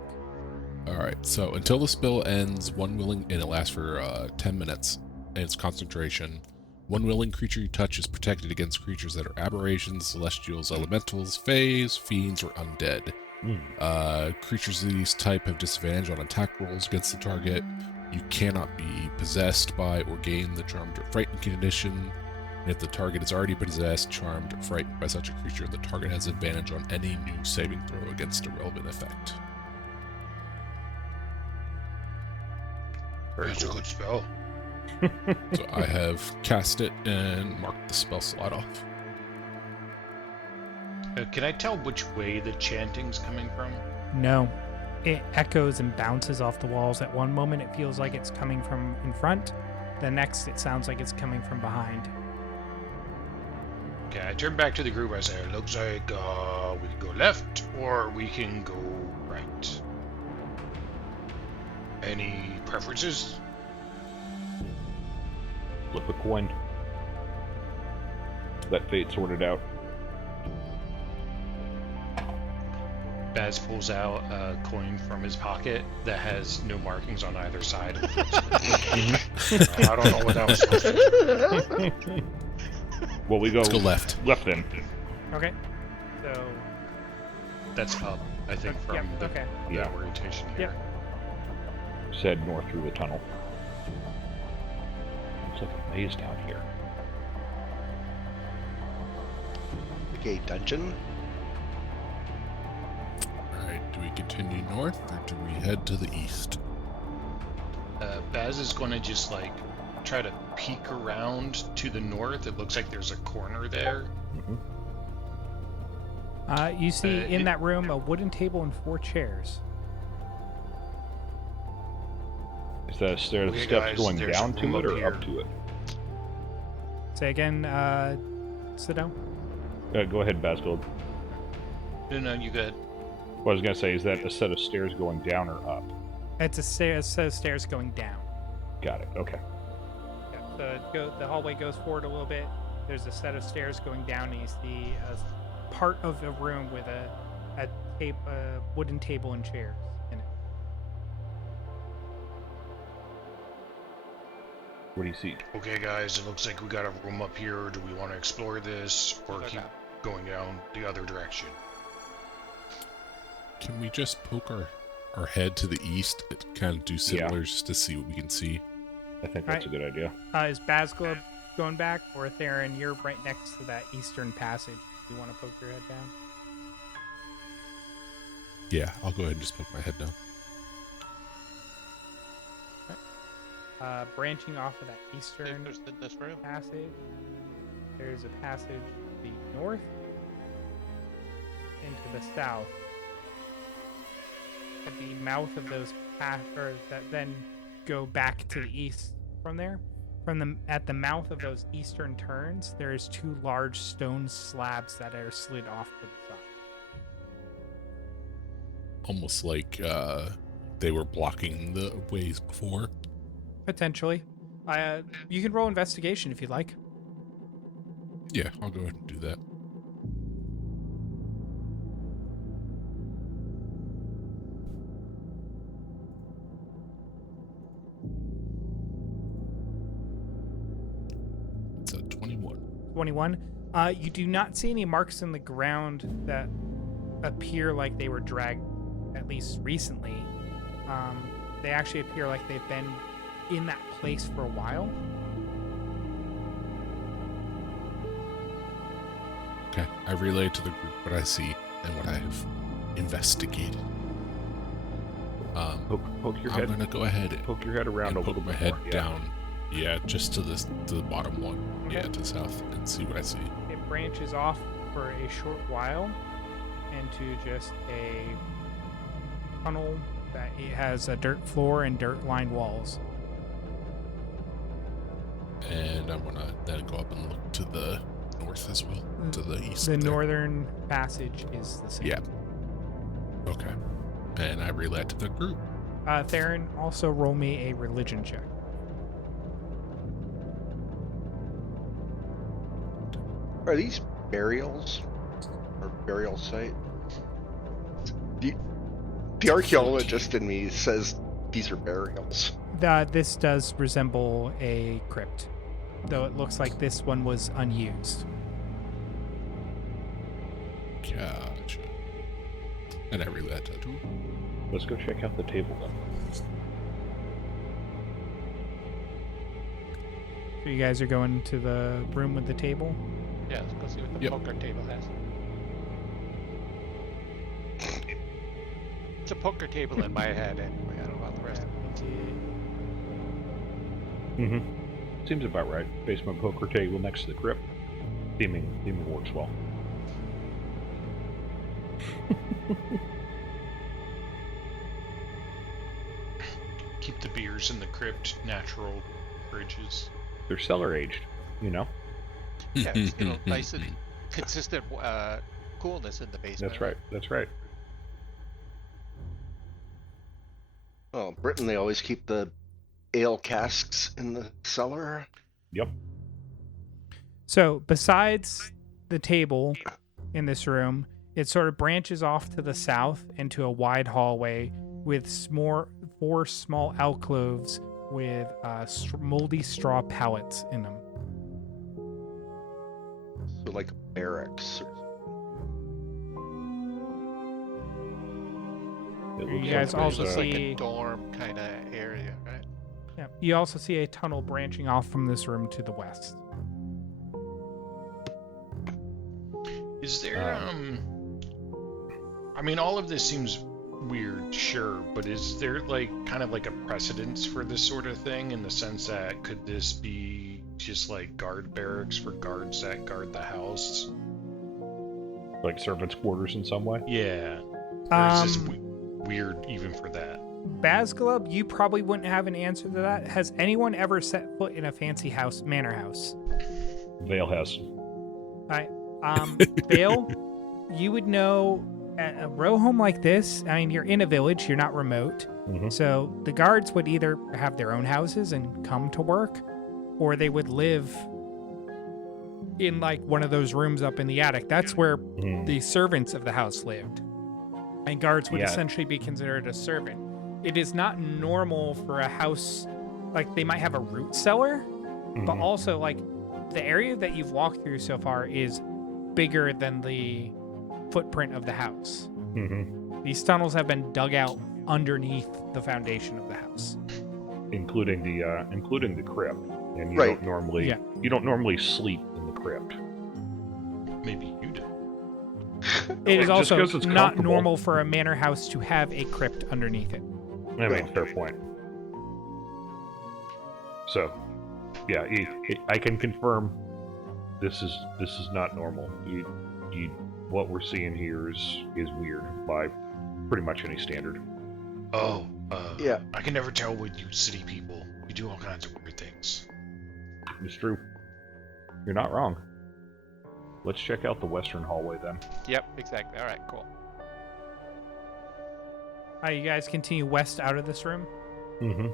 Alright, so until the spell ends, one willing... And it lasts for 10 minutes. And it's concentration. One willing creature you touch is protected against creatures that are aberrations, celestials, elementals, fays, fiends, or undead. Creatures of these type have disadvantage on attack rolls against the target. You cannot be possessed by or gain the charmed or frightened condition. And if the target is already possessed, charmed, or frightened by such a creature, the target has advantage on any new saving throw against a relevant effect. That's a good spell. So I have cast it and marked the spell slot off. Can I tell which way the chanting's coming from? No. It echoes and bounces off the walls. At one moment, it feels like it's coming from in front. The next, it sounds like it's coming from behind. Okay, I turn back to the group. I say, it looks like we can go left or we can go right. Any preferences? Flip a coin. Let fate sort it out. Baz pulls out a coin from his pocket that has no markings on either side. I don't know what that was supposed to be. Well, we go. Let's go left. Left then. Okay. So, That's up, I think, from yep, the, okay. the Yeah. orientation here. Said north through the tunnel. Looks like a maze down here. Okay, dungeon. Alright, do we continue north or do we head to the east? Baz is going to just, like, try to peek around to the north. It looks like there's a corner there. You see in it- that room a wooden table and 4 chairs. Is that a stair Okay, steps guys, going there's down room to it up or here. up to it? Say again, sit down. Go ahead, Basgold. No, you good. What I was gonna say is that a set of stairs going down or up? It's a set of stairs going down. Got it. Okay. Yeah, so the hallway goes forward a little bit. There's a set of stairs going down, and you see a part of a room with a wooden table and chairs in it. What do you see? Okay, guys, it looks like we got a room up here. Do we want to explore this or keep going down the other direction? Can we just poke our head to the east and kind of do similar just to see what we can see? I think that's a good idea. Is Basglob going back, or Theron, you're right next to that eastern passage. Do you want to poke your head down? Yeah, I'll go ahead and just poke my head down. Branching off of that eastern There's in this room. passage, there's a passage to the north and to the south. At the mouth of those that then go back to the east from there. At the mouth of those eastern turns, there's two large stone slabs that are slid off to the side. Almost like they were blocking the ways before. Potentially. You can roll investigation if you'd like. Yeah, I'll go ahead and do that. It's a 21. 21. You do not see any marks in the ground that appear like they were dragged, at least recently. They actually appear like they've been in that place for a while. Okay, I relay to the group what I see and what I have investigated. Poke your I'm head. gonna go ahead and Poke your head around a poke little my bit head more, yeah. down. Yeah, just to the bottom one. Okay. Yeah, to the south, and see what I see. It branches off for a short while into just a tunnel that it has a dirt floor and dirt-lined walls. And I'm gonna then go up and look to the north as well, to the east. The there. northern passage is the same. Yeah. Okay. And I relay to the group. Theron, also roll me a religion check. Are these burials or burial site? The archaeologist in me says these are burials. This does resemble a crypt, though it looks like this one was unused. Gotcha. And I relay to the group. Let's go check out the table then. So you guys are going to the room with the table? Yeah, let's go see what the Yep. poker table has. It's a poker table in my head anyway. I don't know about the rest of it. Mm-hmm. Seems about right. Basement poker table next to the crypt. Theming works well. Keep the beers in the crypt natural fridges. They're cellar aged, you know? Yeah, it's, nice and consistent coolness in the basement. That's right. That's right. Oh, Britain, they always keep the ale casks in the cellar. Yep. So besides the table in this room, it sort of branches off to the south into a wide hallway with four small alcoves with moldy straw pallets in them. So like barracks. It You looks guys like also there's a- Like see- a dorm kind of area, right? Yeah. You also see a tunnel branching off from this room to the west. Is there, I mean, all of this seems weird, sure, but is there, like, kind of like a precedence for this sort of thing in the sense that could this be just, like, guard barracks for guards that guard the house? like servants' quarters in some way. Yeah. Or is this Um, weird even for that? Bazglub, you probably wouldn't have an answer to that. Has anyone ever set foot in a fancy manor house? Vale has. All right. Vale, you would know at a row home like this, I mean, you're in a village, you're not remote. Mhm. So the guards would either have their own houses and come to work, or they would live in like one of those rooms up in the attic. That's where the servants of the house lived. And guards would Yeah. essentially be considered a servant. It is not normal for a house, like they might have a root cellar, but Mhm. also like the area that you've walked through so far is bigger than the footprint of the house. Mhm. These tunnels have been dug out underneath the foundation of the house. Including the crypt. And you Right. don't normally sleep in the crypt. Maybe you do. It is Just also 'cause it's not comfortable. normal for a manor house to have a crypt underneath it. I mean, fair point. So, yeah, I can confirm this is not normal. What we're seeing here is weird by pretty much any standard. Oh, Yeah. I can never tell with you city people. You do all kinds of weird things. It's true. You're not wrong. Let's check out the western hallway then. Yep, exactly. All right, cool. You guys continue west out of this room. Mm-hmm.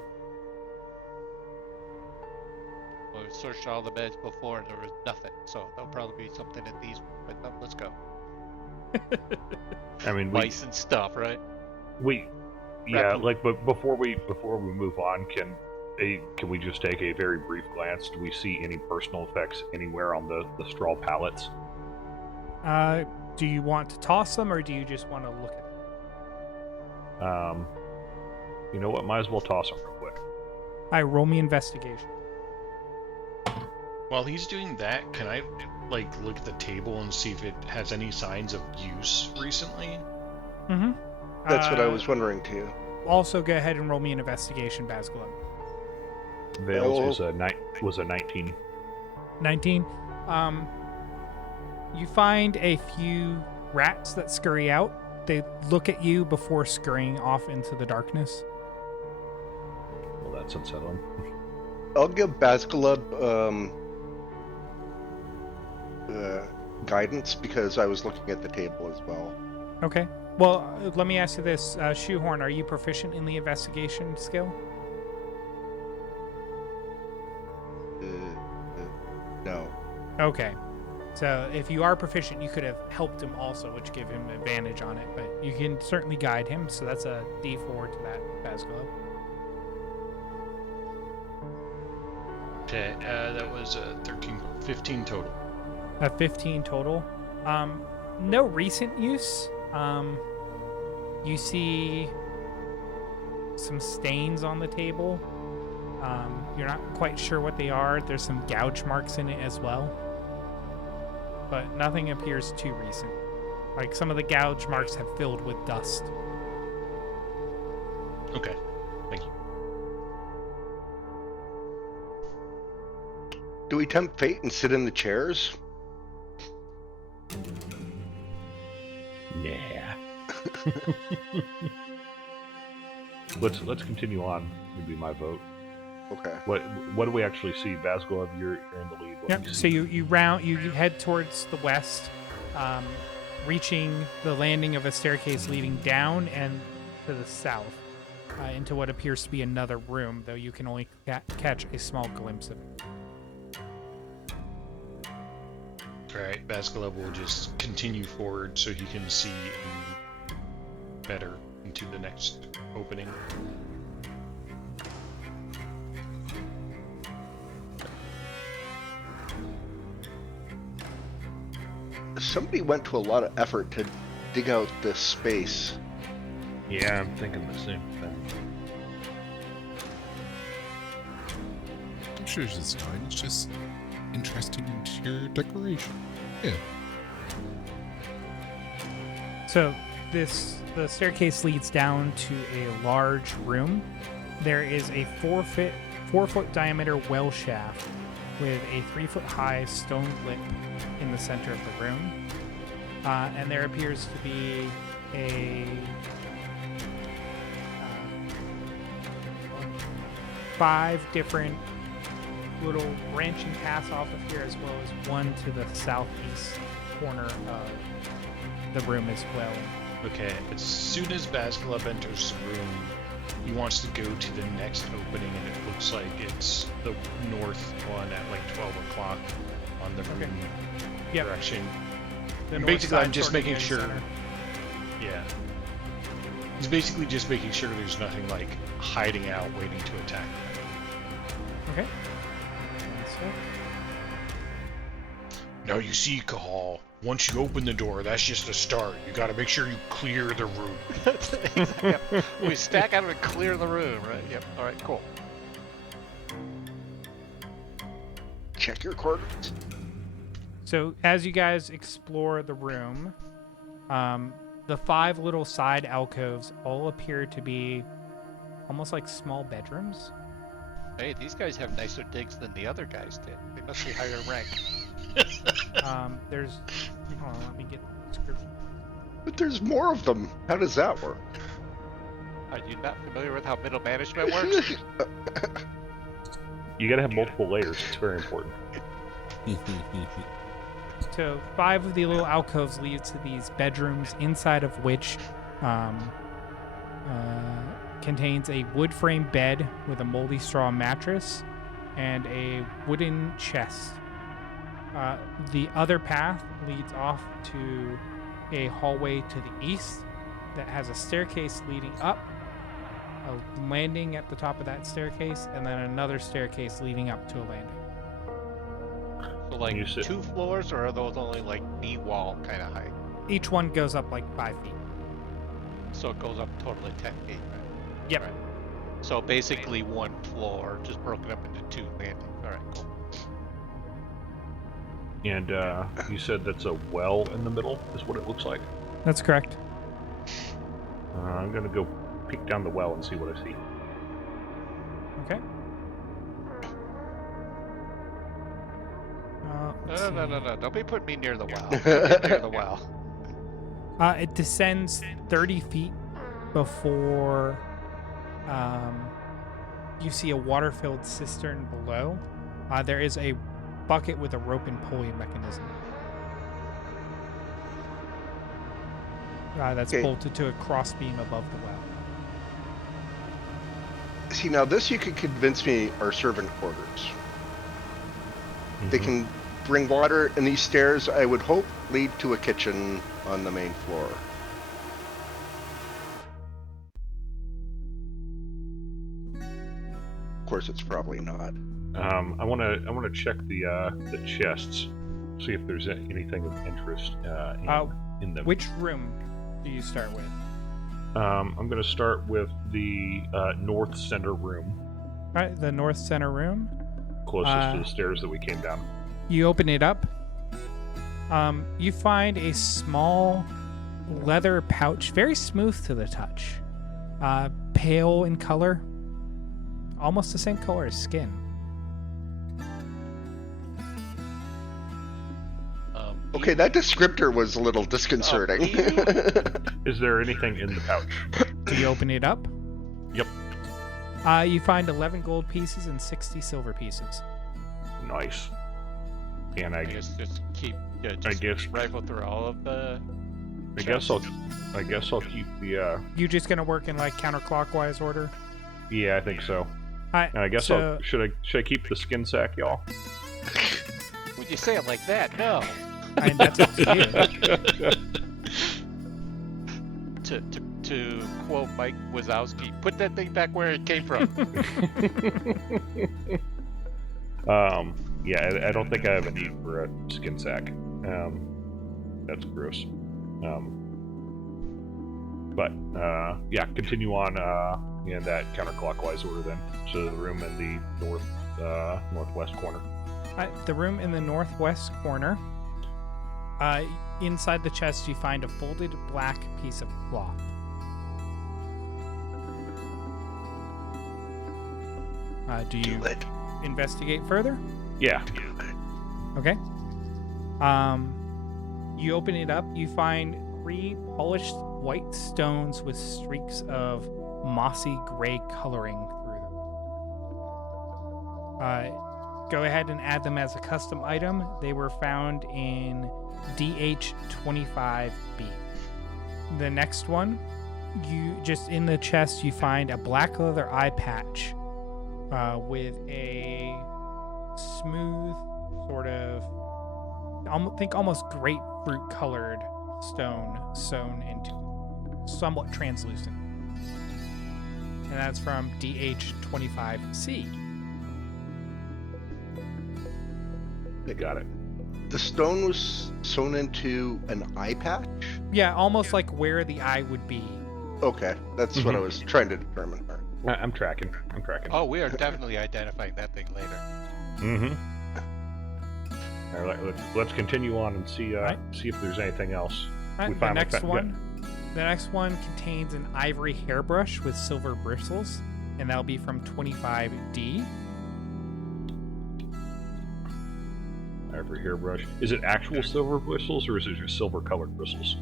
Well, we searched all the beds before and there was nothing, so there'll probably be something in these. But no, let's go. I mean, Mice and stuff, right? yeah, like, but before we move on, can we just take a very brief glance? Do we see any personal effects anywhere on the straw pallets? Do you want to toss them, or do you just want to look at them? You know what? Might as well toss them real quick. Roll me investigation. While he's doing that, can I, like, look at the table and see if it has any signs of use recently? Mm-hmm. That's what I was wondering too. Also, go ahead and roll me an investigation, Bazglub. Vale's was a 19. 19. You find a few rats that scurry out. They look at you before scurrying off into the darkness. Well, that's unsettling. I'll give Bazglub guidance because I was looking at the table as well. Okay. Well, let me ask you this. Shoehorn, are you proficient in the investigation skill? No. Okay. So if you are proficient, you could have helped him also, which give him advantage on it. But you can certainly guide him, so that's a D4 to that Bazglub. Okay, that was 15 total. 15 total. No recent use. You see some stains on the table. You're not quite sure what they are. There's some gouge marks in it as well. But nothing appears too recent. Like, some of the gouge marks have filled with dust. Okay, thank you. Do we tempt fate and sit in the chairs? Yeah. Let's continue on. Would be my vote. Okay. What do we actually see? Bazglov, you're in the lead. What do Yep. you So see? you head towards the west, reaching the landing of a staircase leading down and to the south into what appears to be another room, though you can only catch a small glimpse of it. Alright, Baskalov will just continue forward so he can see better into the next opening. Somebody went to a lot of effort to dig out this space. Yeah, I'm thinking the same thing. I'm sure it's fine. It's just interesting interior decoration. Yeah. So the staircase leads down to a large room. There is a 4 foot diameter well shaft with a 3 foot high stone lip in the center of the room. And there appears to be a 5 different little branching paths off of here, as well as one to the southeast corner of the room as well. Okay, as soon as Basculub enters the room, he wants to go to the next opening, and it looks like it's the north one at like 12 o'clock on the room Yep. direction. The And north basically, side I'm just sort of making near the sure. center. Yeah. He's basically just making sure there's nothing like hiding out, waiting to attack. Okay. One sec. Now you see, Kahal, once you open the door, that's just a start. You gotta make sure you clear the room. Yep. We stack out and clear the room, right? Yep. All right, cool. Check your coordinates. So as you guys explore the room, the 5 little side alcoves all appear to be almost like small bedrooms. Hey, these guys have nicer digs than the other guys did. They must be higher rank. There's, hold on, let me get the description. But there's more of them. How does that work? Are you not familiar with how middle management works? You gotta have multiple layers. It's very important. So 5 of the little alcoves lead to these bedrooms, inside of which contains a wood frame bed with a moldy straw mattress and a wooden chest. The other path leads off to a hallway to the east that has a staircase leading up, a landing at the top of that staircase, and then another staircase leading up to a landing. So like You said- 2 floors, or are those only like knee wall kind of height? Each one goes up like 5 feet. So it goes up totally 10 feet, right? Yep. Right. So basically 1 floor, just broken up into 2 landings. All right, cool. And you said that's a well in the middle, is what it looks like. That's correct. I'm gonna go peek down the well and see what I see. Okay. Let's No. see. Don't be putting me near the well. Don't be near the well. It descends 30 feet before you see a water-filled cistern below. There is a bucket with a rope and pulley mechanism. That's Okay. bolted to a crossbeam above the well. See, now this you could convince me are servant quarters. They can bring water, and these stairs, I would hope, lead to a kitchen on the main floor. Of course, it's probably not. I wanna check the chests, see if there's anything of interest in them. Which room do you start with? I'm gonna start with the north center room, All right, the north center room. closest to the stairs that we came down. You open it up. You find a small leather pouch, very smooth to the touch, pale in color, almost the same color as skin. Okay, that descriptor was a little disconcerting. Is there anything in the pouch? Do you open it up? Yep. You find 11 gold pieces and 60 silver pieces. Nice. And I guess just keep. Just guess- rifle through all of the. I guess I'll keep the You just gonna work in like counterclockwise order? yeah, I think so. Alright, And I guess so, should I keep the skin sack, y'all? Would you say it like that? No. I mean, that's up to you. To quote Mike Wazowski, put that thing back where it came from. Yeah, I don't think I have a need for a skin sack. That's gross. But yeah, continue on in that counterclockwise order then. So the room in the northwest corner. The room in the northwest corner. Inside the chest, you find a folded black piece of cloth. Do you Do it. investigate further? Yeah. Okay. You open it up. You find 3 polished white stones with streaks of mossy gray coloring through them. Go ahead and add them as a custom item. They were found in DH25B. The next one, you just in the chest, you find a black leather eye patch with a smooth sort of, think almost grapefruit colored stone sewn into it, somewhat translucent. And that's from DH25C. They got it. The stone was sewn into an eye patch? Yeah, almost like where the eye would be. Okay, that's what I was trying to determine. I'm tracking. Oh, we are definitely identifying that thing later. Mm-hmm. All right, let's continue on and see see if there's anything else. Right, the next one contains an ivory hairbrush with silver bristles, and that'll be from 25D. Ivory hairbrush. Is it actual silver bristles or is it just silver colored bristles?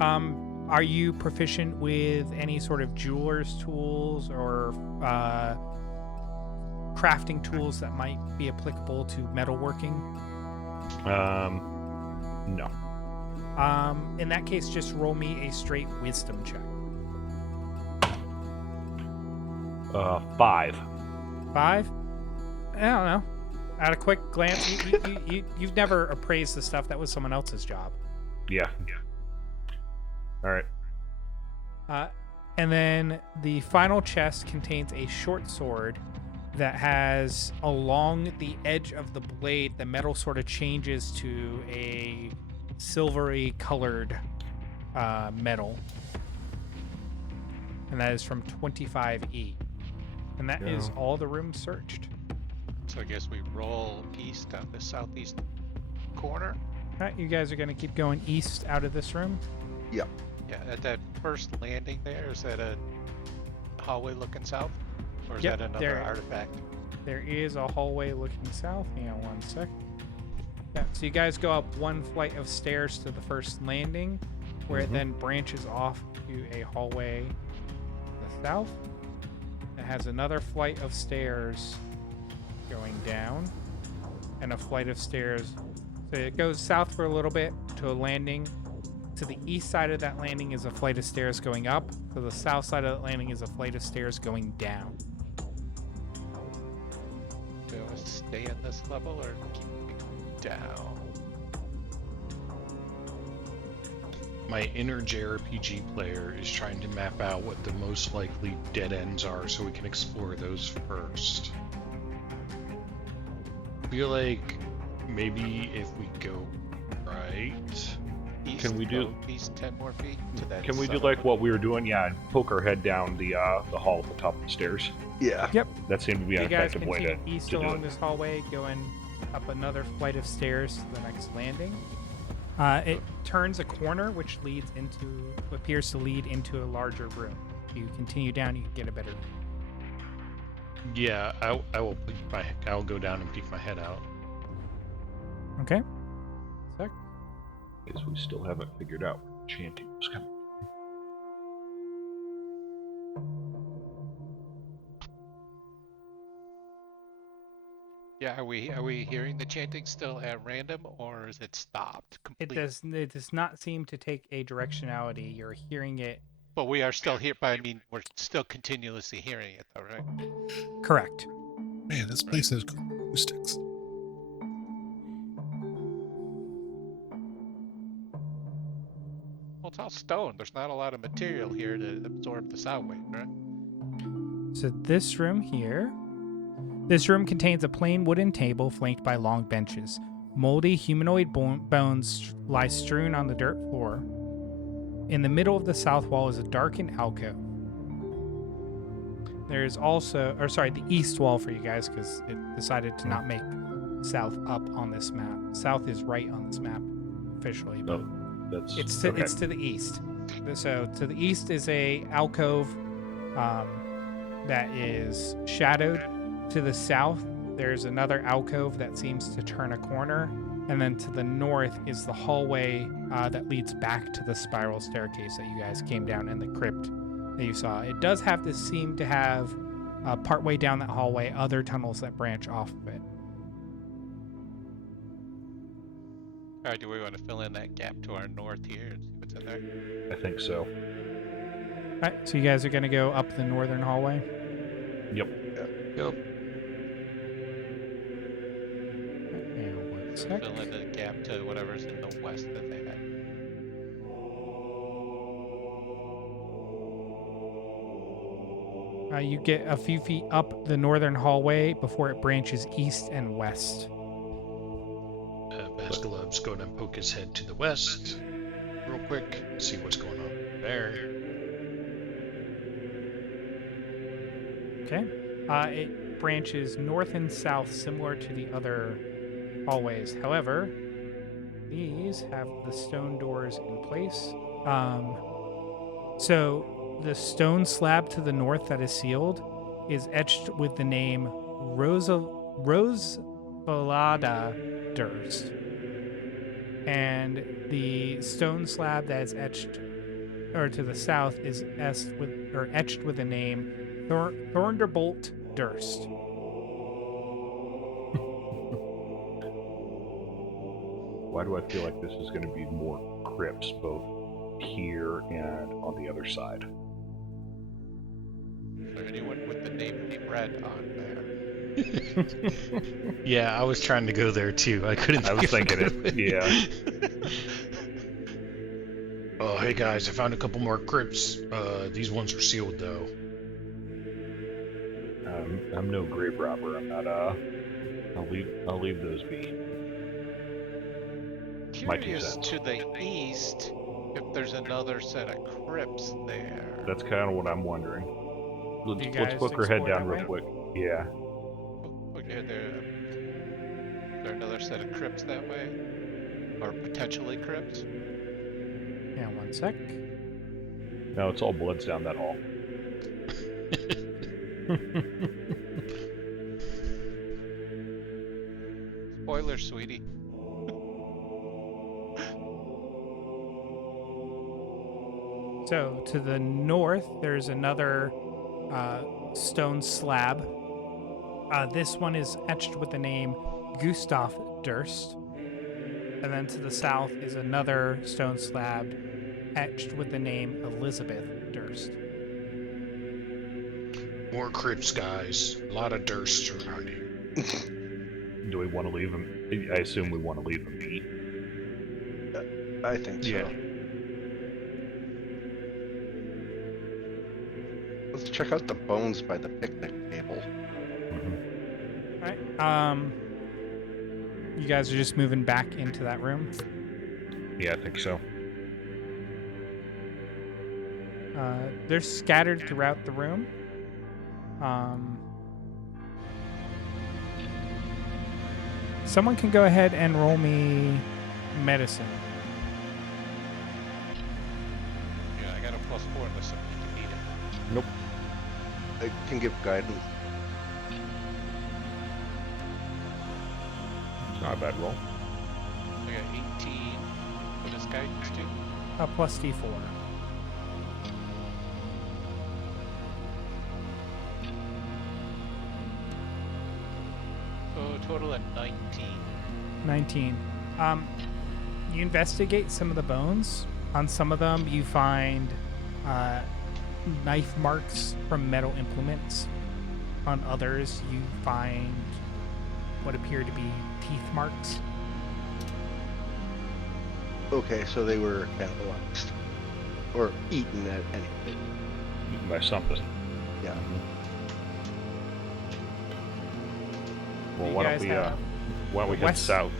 Are you proficient with any sort of jeweler's tools or crafting tools that might be applicable to metalworking? No. In that case, just roll me a straight wisdom check. 5. 5? I don't know. At a quick glance, you've never appraised the stuff. That was someone else's job. Yeah. All right. And then the final chest contains a short sword that has, along the edge of the blade, the metal sort of changes to a silvery colored metal. And that is from 25E. And that is all the rooms searched. So I guess we roll east on the southeast corner. All right, you guys are going to keep going east out of this room. Yep. Yeah, at that first landing there, is that a hallway looking south? Or is Yep, that another there- artifact? There is a hallway looking south. Hang on one sec. Yeah, so you guys go up one flight of stairs to the first landing, where it then branches off to a hallway to the south. It has another flight of stairs going down, and a flight of stairs. So it goes south for a little bit to a landing. To the east side of that landing is a flight of stairs going up. To the south side of that landing is a flight of stairs going down. Do I stay at this level or keep going down? My inner JRPG player is trying to map out what the most likely dead ends are so we can explore those first. I feel like maybe if we go right... East, Can we do- go east 10 more feet to that Can we do south like one? what we were doing? Yeah, and poke our head down the hall at the top of the stairs. Yeah. Yep. That seemed to be You an guys effective way continue to east do along it. this hallway, going up another flight of stairs to the next landing. It turns a corner, which appears to lead into a larger room. If you continue down, you can get a better. Yeah, I'll go down and peek my head out. Okay. Sec. Because we still haven't figured out where Chanting was coming. Yeah, are we hearing the chanting still at random, or is it stopped It completely? It does not seem to take a directionality. You're hearing it. But we are still here. But I mean, we're still continuously hearing it, though, right? Correct. Man, this place has good acoustics. Well, it's all stone. There's not a lot of material here to absorb the sound wave, right? So this room here. This room contains a plain wooden table flanked by long benches. Moldy humanoid bones lie strewn on the dirt floor. In the middle of the south wall is a darkened alcove. There's also, the east wall for you guys, because it decided to not make south up on this map. South is right on this map officially, but That's it's to, okay. it's to the east. So to the east is a alcove that is shadowed. To the south, there's another alcove that seems to turn a corner. And then to the north is the hallway that leads back to the spiral staircase that you guys came down in the crypt that you saw. It does seem to have partway down that hallway, other tunnels that branch off of it. All right, do we want to fill in that gap to our north here and see what's in there? I think so. All right, so you guys are going to go up the northern hallway. Yep. Yep. And one sec. Fill in the gap to whatever's in the west that they had. You get a few feet up the northern hallway before it branches east and west. Basculub's going to poke his head to the west real quick, see what's going on there. Okay. It branches north and south, similar to the other hallways. However, these have the stone doors in place. So the stone slab to the north that is sealed is etched with the name Rosevalada Durst. And the stone slab that is etched, or to the south, is etched with the name Thornderbolt Durst. Why do I feel like this is going to be more crypts, both here and on the other side? Is there anyone with the name Fred on there? Yeah, I was trying to go there too. I couldn't. I was thinking it. Yeah. Oh, hey guys, I found a couple more crypts. These ones are sealed though. I'm no grave robber. I'm not. I'll leave those be. My 2 Curious cents. to the east if there's another set of crypts there. That's kind of what I'm wondering. You Let's guys book her head explore down that real way? quick. Yeah. Okay, is there another set of crypts that way? Or potentially crypts? Yeah, one sec. No, it's all bloods down that hall. Spoiler, sweetie. So to the north, there's another stone slab. This one is etched with the name Gustav Durst. And then to the south is another stone slab etched with the name Elizabeth Durst. More crypts, guys. A lot of Durst around here. Do we want to leave them? I assume we want to leave them be. I think so. Yeah. Let's check out the bones by the picnic table. All right. You guys are just moving back into that room. Yeah, I think so. They're scattered throughout the room. Someone can go ahead and roll me medicine. Yeah, I got a +4 unless something to beat it. Nope. I can give guidance. It's not a bad roll. I got 18. What is guidance to? Plus D4. So total at 19. 19. You investigate some of the bones. On some of them, you find knife marks from metal implements. On others, you find what appear to be teeth marks. Okay, so they were cannibalized. Or eaten at any rate. Eaten by something. Yeah. Well, You why guys don't we have head west- south?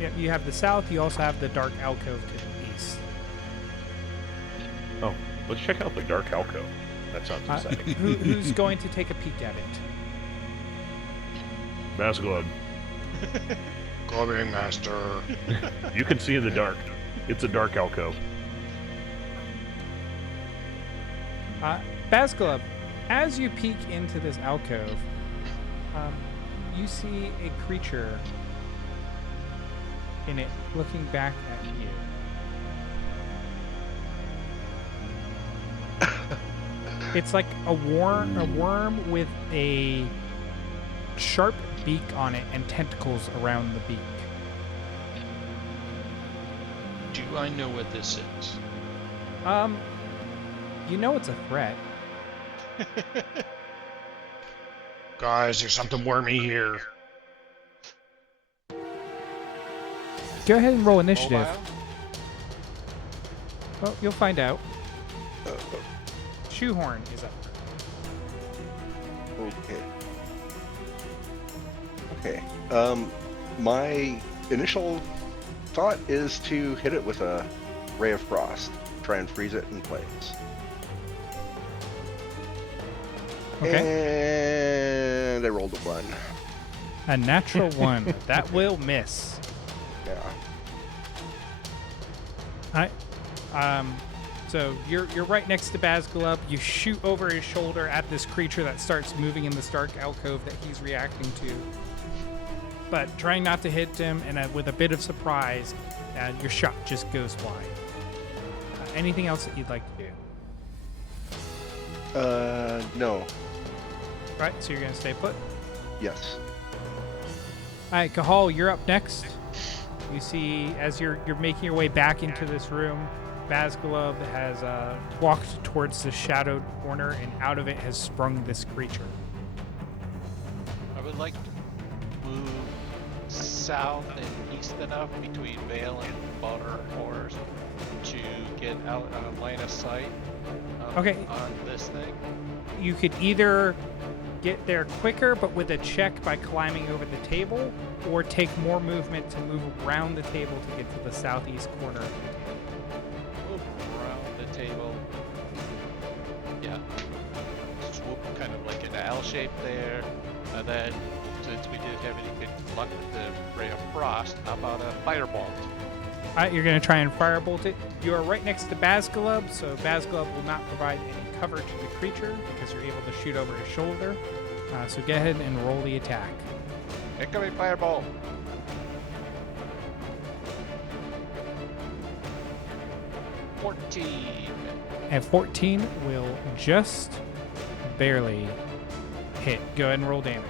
Yep, you have the south. You also have the dark alcove to the east. Oh, let's check out the dark alcove. That sounds exciting. Who's going to take a peek at it? Basculub, Clubbing master. you can see in the dark. It's a dark alcove. Basculub, as you peek into this alcove, you see a creature in it looking back at you. It's like a worm with a sharp beak on it and tentacles around the beak. Do I know what this is? You know it's a threat. Guys, there's something wormy here. Go ahead and roll initiative. Mobile? Well, you'll find out. Shoehorn is up. Okay. My initial thought is to hit it with a ray of frost. Try and freeze it in place. Okay. And I rolled a 1. A natural 1. That will miss. Yeah. So you're right next to Bazglub. You shoot over his shoulder at this creature that starts moving in this dark alcove that he's reacting to. But trying not to hit him, and with a bit of surprise, your shot just goes wide. Anything else that you'd like to do? No. Right, so you're gonna stay put. Yes. All right, Kahal, you're up next. You see, as you're making your way back into this room, Bazglub has walked towards the shadowed corner, and out of it has sprung this creature. I would like to move south and east enough between Vale and Butter Horse to get out on a line of sight Okay. on this thing. You could either get there quicker, but with a check by climbing over the table, or take more movement to move around the table to get to the southeast corner. Move around the table. Yeah. Swoop kind of like an L shape there. And then, since we did have any good luck with the ray of frost, how about a firebolt? All right, you're going to try and firebolt it. You are right next to Bazglub, so Bazglub will not provide any cover to the creature because you're able to shoot over his shoulder. So go ahead and roll the attack. Incoming firebolt. And 14 will just barely hit. Go ahead and roll damage.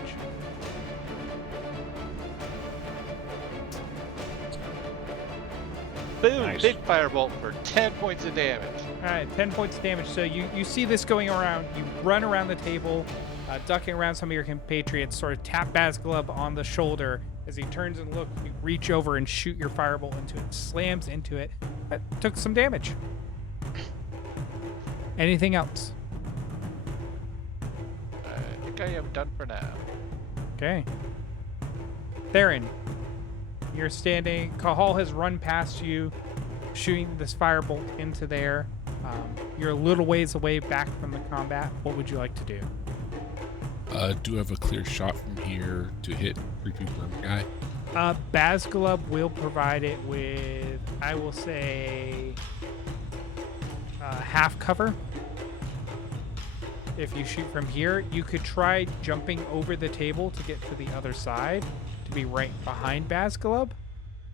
Boom! Nice. Big firebolt for 10 points of damage. All right, 10 points of damage. So you see this going around. You run around the table, ducking around some of your compatriots, sort of tap Bazglub on the shoulder. As he turns and looks, you reach over and shoot your firebolt into it. Slams into it. That took some damage. Anything else? I think I am done for now. Okay. Theron, you're standing. Kahal has run past you, shooting this firebolt into there. You're a little ways away back from the combat. What would you like to do? Do I have a clear shot from here to hit creepy worm guy? Bazglub will provide it with, I will say, half cover. If you shoot from here, you could try jumping over the table to get to the other side, to be right behind Bazglub,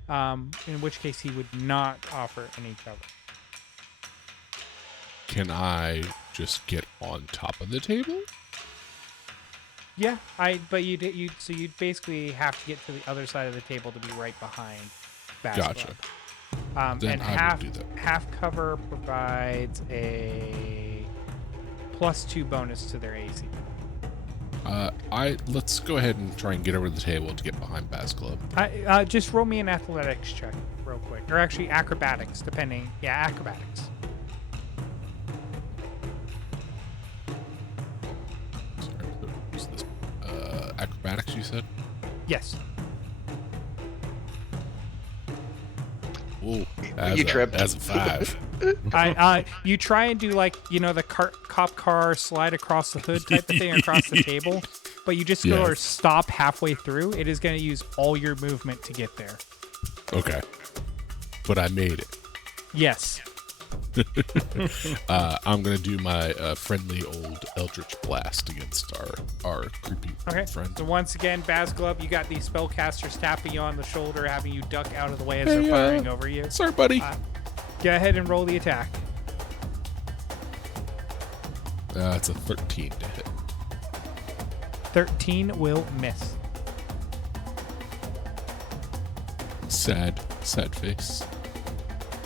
in which case he would not offer any cover. Can I just get on top of the table? Yeah, but you'd basically have to get to the other side of the table to be right behind Bazglub. Gotcha. Then And I will do that. half cover provides a +2 bonus to their AC. Let's go ahead and try and get over the table to get behind Bazglub. Just roll me an athletics check real quick, or actually acrobatics, depending. Yeah, acrobatics. Sorry, what's this? Acrobatics, you said? Yes. Ooh, You tripped. As a 5. You try and do like the cop car slide across the hood type of thing across the table, but you just go or stop halfway through. It is going to use all your movement to get there. Okay. But I made it. Yes. I'm going to do my friendly old Eldritch Blast against our creepy friend. So once again, Bazglub, you got these spellcasters tapping you on the shoulder, having you duck out of the way as they're firing over you. Sorry, buddy. Go ahead and roll the attack. That's a 13 to hit. 13 will miss. Sad face.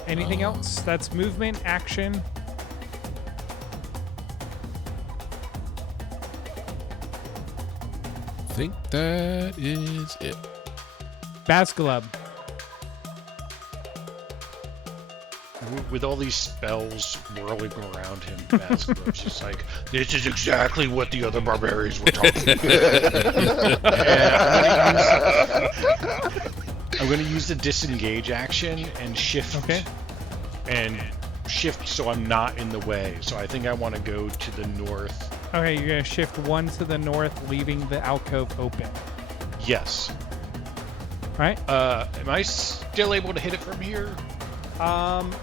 Anything else? That's movement, action. I think that is it. Basculub. With all these spells whirling around him, Basculub's just like, this is exactly what the other barbarians were talking about. I'm going to use the disengage action and shift. Okay. And shift so I'm not in the way. So I think I want to go to the north. Okay, you're going to shift 1 to the north, leaving the alcove open. Yes. All right. Am I still able to hit it from here?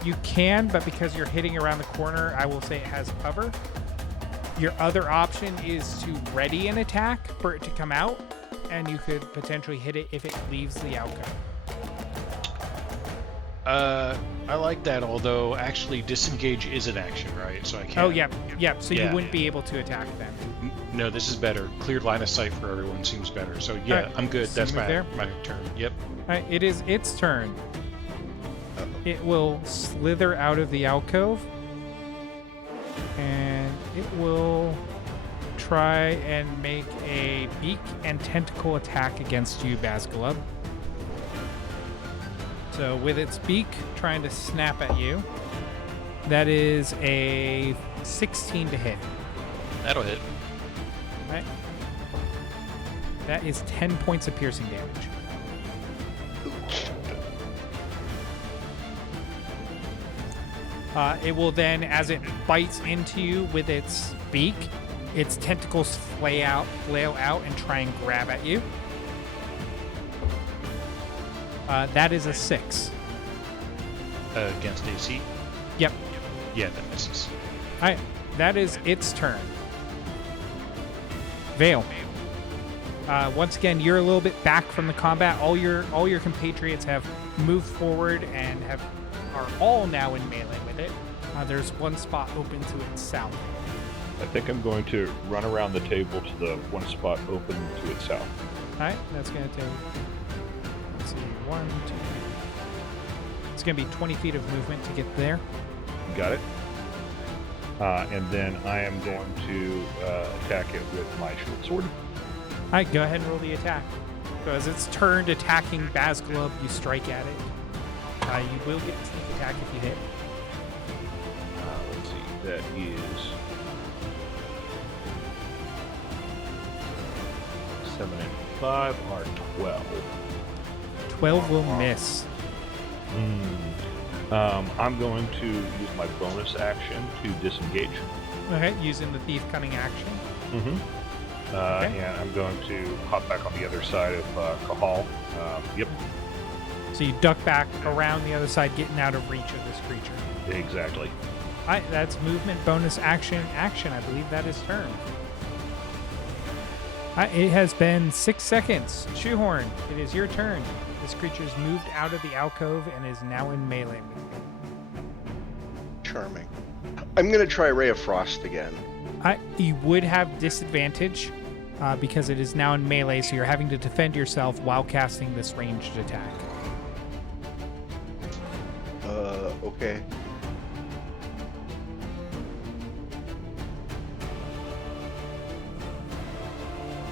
You can, but because you're hitting around the corner, I will say it has cover. Your other option is to ready an attack for it to come out, and you could potentially hit it if it leaves the alcove. I like that, although actually disengage is an action, right? So I can't. Oh, yep. So Yeah. you wouldn't be able to attack then. No, this is better. Cleared line of sight for everyone seems better. So yeah, Alright, I'm good. so That's move my there. turn. Yep. All right, it is its turn. It will slither out of the alcove, and it will try and make a beak and tentacle attack against you, Basculub. So with its beak trying to snap at you, that is a 16 to hit. That'll hit. Right? That is 10 points of piercing damage. It will then, as it bites into you with its beak, its tentacles flail out and try and grab at you. That is a 6. Against AC? Yep. Yeah, that misses. All right, that is its turn. Vale. Once again, you're a little bit back from the combat. All your compatriots have moved forward and are all now in melee with it. There's one spot open to its south. I think I'm going to run around the table to the one spot open to its south. All right, that's going to take, let's see, 1, 2. It's going to be 20 feet of movement to get there. Got it. And then I am going to attack it with my short sword. All right, go ahead and roll the attack. So as it's turned attacking Basculub, you strike at it. You will get a sneak attack if you hit. Let's see, that is 7 and 5 are 12. 12 will miss. I'm going to use my bonus action to disengage. Okay, using the thief cunning action. Okay. And I'm going to hop back on the other side of Kahal. Yep, So you duck back around the other side, getting out of reach of this creature. exactly. All right, that's movement, bonus action. I believe that is turn. All right, it has been 6 seconds. Shoehorn, it is your turn. This creature's moved out of the alcove and is now in melee with you. Charming. I'm going to try Ray of Frost again. You would have disadvantage because it is now in melee, so you're having to defend yourself while casting this ranged attack. Okay.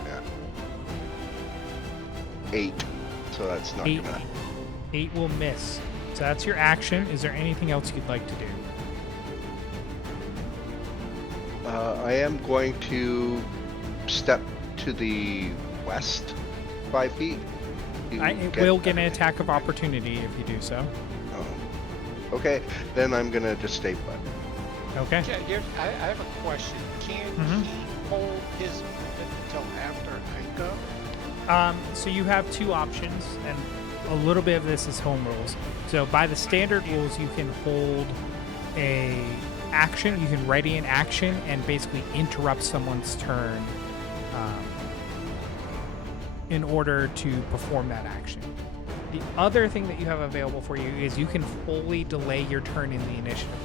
Yeah. 8. So that's not 8. gonna... 8 will miss. So that's your action. Is there anything else you'd like to do? I am going to step to the west 5 feet. It will get an attack of opportunity if you do so. Oh. Okay, then I'm gonna just stay put. Okay. Yeah, I have a question. Can he hold his movement until after I go? So you have 2 options, and a little bit of this is home rules. So by the standard rules, you can hold a action, you can ready an action and basically interrupt someone's turn in order to perform that action. The other thing that you have available for you is you can fully delay your turn in the initiative.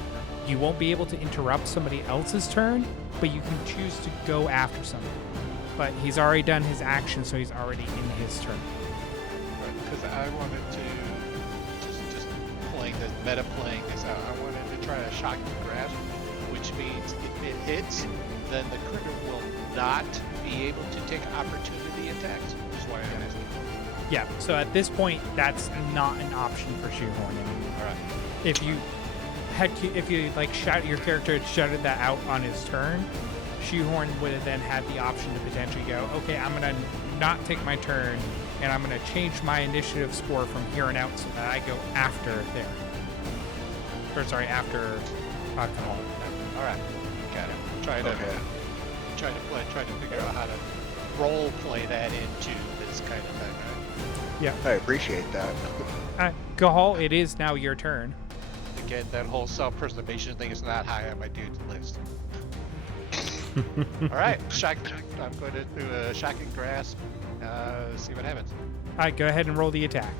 you won't be able to interrupt somebody else's turn, but you can choose to go after somebody. But he's already done his action, so he's already in his turn. Because I wanted to just playing the meta playing this out. I wanted to try a shocking grasp, which means if it hits, then the critter will not be able to take opportunity attacks, which is why I asked. Yeah, so at this point, that's not an option for shoehorning. All right. If you like shout your character had shouted that out on his turn, shoehorn would have then had the option to potentially go, okay, I'm gonna not take my turn, and I'm gonna change my initiative score from here on out so that I go after there. Or sorry, after Kahal. All right. Got it. Try to figure out how to role play that into this kind of thing. Right? Yeah. I appreciate that. Kahal, it is now your turn. Again, that whole self-preservation thing is not high on my dude's list. All right, I'm going to do a shocking grasp. See what happens. All right, go ahead and roll the attack.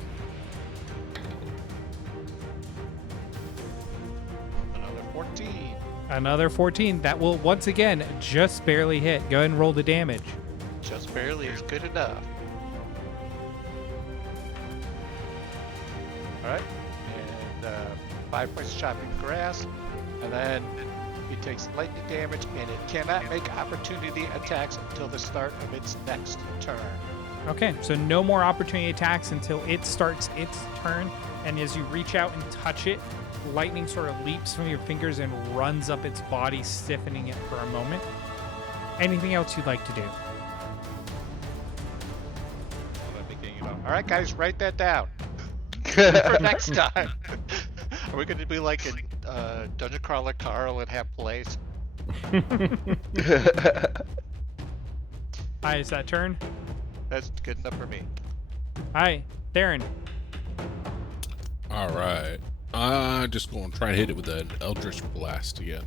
Another 14. Another 14. That will once again just barely hit. Go ahead and roll the damage. Just barely is good enough. All right, and 5 points of chopping grasp, and then it takes lightning damage, and it cannot make opportunity attacks until the start of its next turn. Okay, so no more opportunity attacks until it starts its turn. And as you reach out and touch it, lightning sort of leaps from your fingers and runs up its body, stiffening it for a moment. Anything else you'd like to do? All right, guys, write that down for next time. Are we going to be like a Dungeon Crawler Carl and have plays? Hi, is that turn? That's good enough for me. Hi, Theron. All right. Just going to try and hit it with an Eldritch Blast again.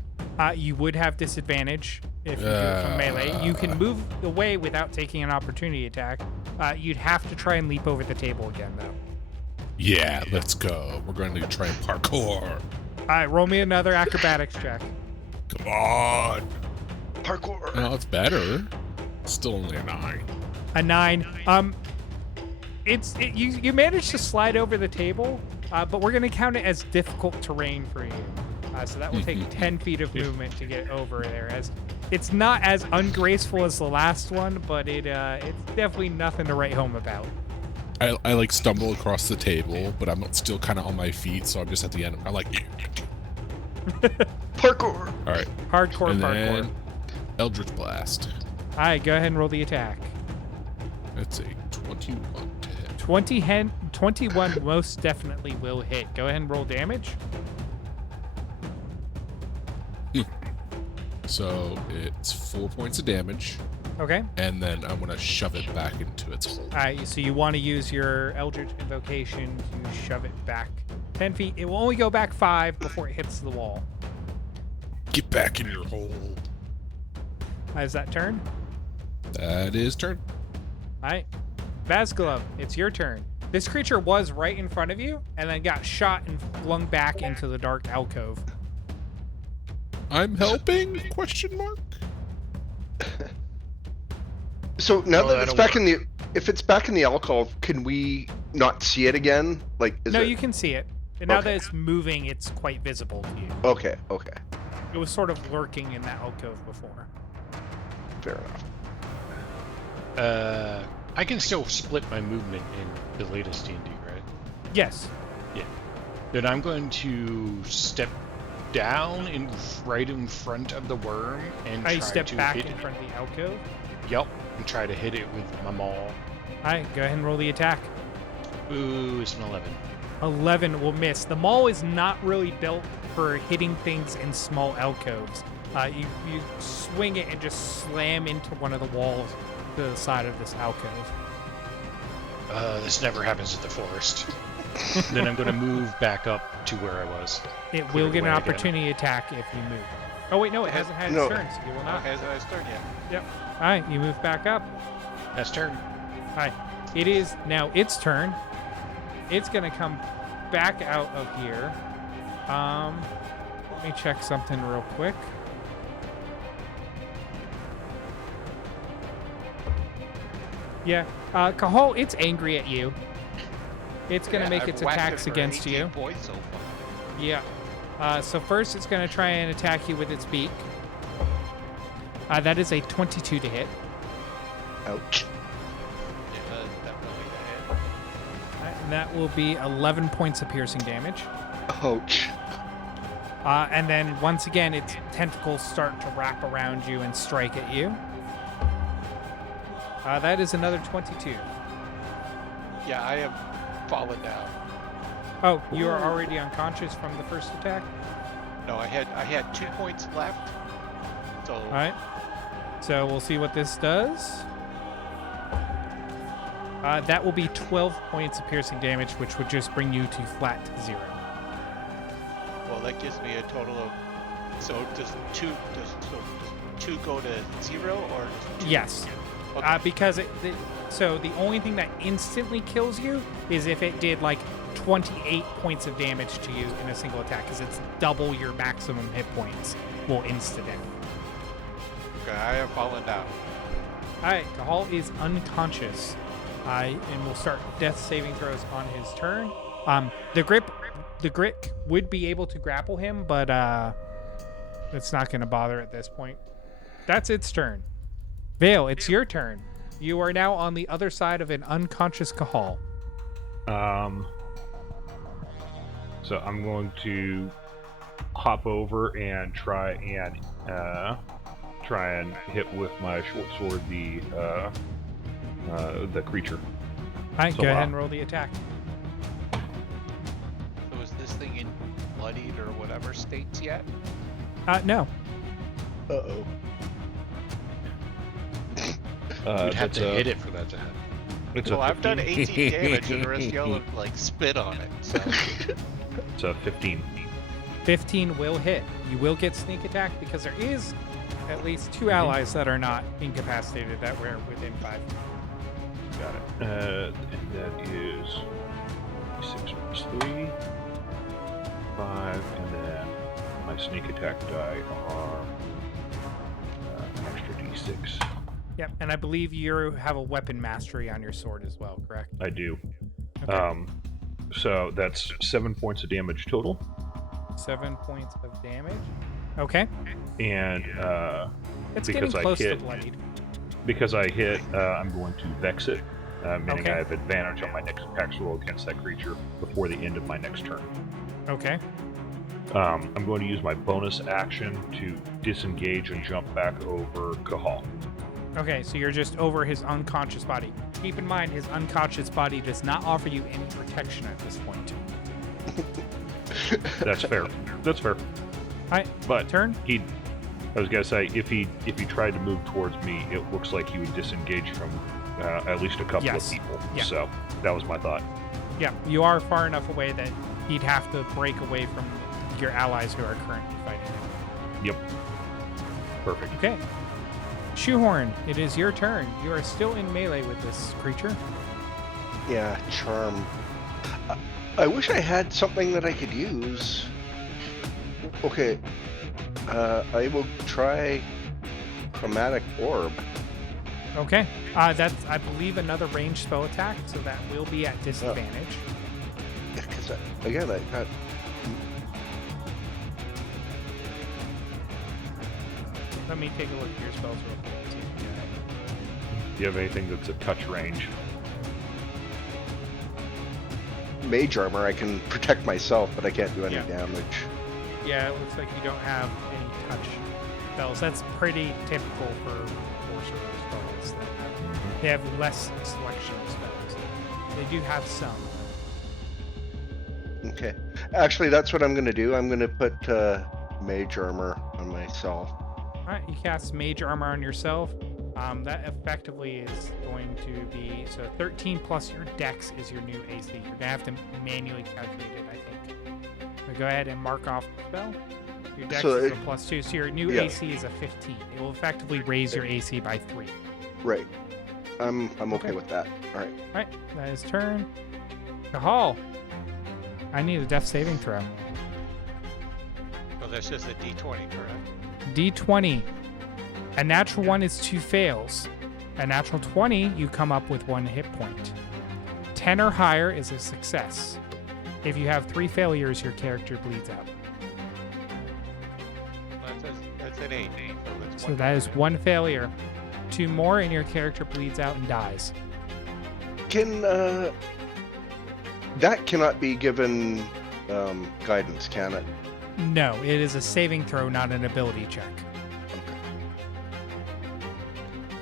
You would have disadvantage if you do it from melee. You can move away without taking an opportunity attack. You'd have to try and leap over the table again, though. Yeah, let's go. We're going to try and parkour. All right, roll me another acrobatics check. Come on. Parkour. No, it's better. Still only a 9. A 9. You managed to slide over the table, but we're going to count it as difficult terrain for you. So that will take 10 feet of movement to get over there. As it's not as ungraceful as the last one, but it's definitely nothing to write home about. I like stumble across the table, but I'm still kind of on my feet, so I'm just at the end. I'm like, Parkour. all right. Hardcore And parkour. then Eldritch Blast. All right, go ahead and roll the attack. That's a 21 to hit. 21 most definitely will hit. Go ahead and roll damage. So it's 4 points of damage, Okay. and then I'm going to shove it back into its hole. All right, so you want to use your Eldritch Invocation to shove it back 10 feet. It will only go back 5 before it hits the wall. Get back in your hole. Is that turn? That is turn. All right. Vasculum, it's your turn. This creature was right in front of you and then got shot and flung back into the dark alcove. I'm helping? Question mark. So now Oh, that it's that'll back in the, if it's back in the alcove, can we not see it again? Like, is No, it? you can see it. And now Okay. that it's moving, it's quite visible to you. Okay, okay, It was sort of lurking in that alcove before. fair enough. I can still split my movement in the latest D&D, right? Yes. Yeah. Then I'm going to step down right in front of the worm and I try step to back hit in it. front of the alcove. Yep, and try to hit it with my maul. All right, go ahead and roll the attack. Ooh, it's an 11. 11 will miss. The maul is not really built for hitting things in small alcoves. You swing it and just slam into one of the walls to the side of this alcove. This never happens at the forest. Then I'm going to move back up to where I was. It Clear will get an away again. opportunity attack if you move. Oh wait, no, it hasn't had its No. turn, so you will Not not. hasn't had its turn yet. Yep. All right, you move back up. That's turn. All right, it is now its turn. It's gonna come back out of here. Let me check something real quick. Yeah, Kahal, it's angry at you. It's gonna make I've its whacked it attacks for against 18 you. points so far. Yeah. So first, it's gonna try and attack you with its beak. That is a 22 to hit. Ouch. Yeah, definitely a hit. And that will be 11 points of piercing damage. Ouch. And then once again, its tentacles start to wrap around you and strike at you. That is another 22. Yeah, I have fallen down. Oh, you are already unconscious from the first attack? No, I had 2 points left. So All right. So we'll see what this does. That will be 12 points of piercing damage, which would just bring you to flat 0. well, that gives me a total of. So does two go to 0 or does 2? Yes. Okay. Because so the only thing that instantly kills you is if it did like 28 points of damage to you in a single attack, because it's double your maximum hit points will insta-death. Okay, I have fallen down. All right, Kahal is unconscious, and will start death saving throws on his turn. The Grick would be able to grapple him, but it's not going to bother at this point. That's its turn. Vale, it's your turn. You are now on the other side of an unconscious Kahal. So I'm going to hop over and try and hit with my short sword the creature. All right, So, go ahead and roll the attack. So is this thing in bloodied or whatever states yet? No. Uh-oh. You'd have that's to a- hit it for that to happen. It's Well, a I've done 15. 18 damage and the rest of y'all have like spit on it. So It's a 15. 15 will hit. You will get sneak attack because there is at least 2 allies that are not incapacitated that were within 5. Got it. And that is 6 plus 3, 5, and then my sneak attack die are an extra d6. Yep, and I believe you have a weapon mastery on your sword as well, correct? I do. Okay. So that's 7 points of damage total, 7 points of damage. Okay. and It's Because getting I close to hit- bloodied. because I hit, I'm going to vex it, meaning Okay. I have advantage on my next attack roll against that creature before the end of my next turn. Okay. I'm going to use my bonus action to disengage and jump back over Kahal. Okay, so you're just over his unconscious body. Keep in mind, his unconscious body does not offer you any protection at this point. That's fair. That's fair. Alright, But turn. I was gonna say, if he tried to move towards me, it looks like he would disengage from at least a couple Yes. of people. Yeah. So that was my thought. Yeah, you are far enough away that he'd have to break away from your allies who are currently fighting him. Yep. Perfect. Okay. Shoehorn, it is your turn. You are still in melee with this creature. Yeah, charm. I wish I had something that I could use. Okay. I will try Chromatic Orb. Okay. That's, I believe, another ranged spell attack, so that will be at disadvantage. Because, again, I got... Let me take a look at your spells real quick. See if you have Do you have anything that's a touch range? Mage armor, I can protect myself, but I can't do any Yeah. damage. Yeah, it looks like you don't have any touch spells. That's pretty typical for sorcerer spells. They have less selection of spells. They do have some. Okay. Actually, that's what I'm going to do. I'm going to put mage armor on myself. Alright, you cast Mage Armor on yourself. That effectively is going to be, so 13 plus your dex is your new AC. You're going to have to manually calculate it, I think. So go ahead and mark off the spell. Your dex So is a it- +2, so your new yeah. AC is a 15. It will effectively raise your AC by 3. Right. I'm okay Okay. with that. All right. Alright, that is turn. Kahal. I need a death saving throw. well, that's just a D20, correct? D20. A natural 1 is 2 fails. A natural 20, you come up with 1 hit point. 10 or higher is a success. If you have 3 failures, your character bleeds out. That's an 8. So that is 1 failure. 2 more, and your character bleeds out and dies. Can that cannot be given guidance, can it? No, it is a saving throw, not an ability check.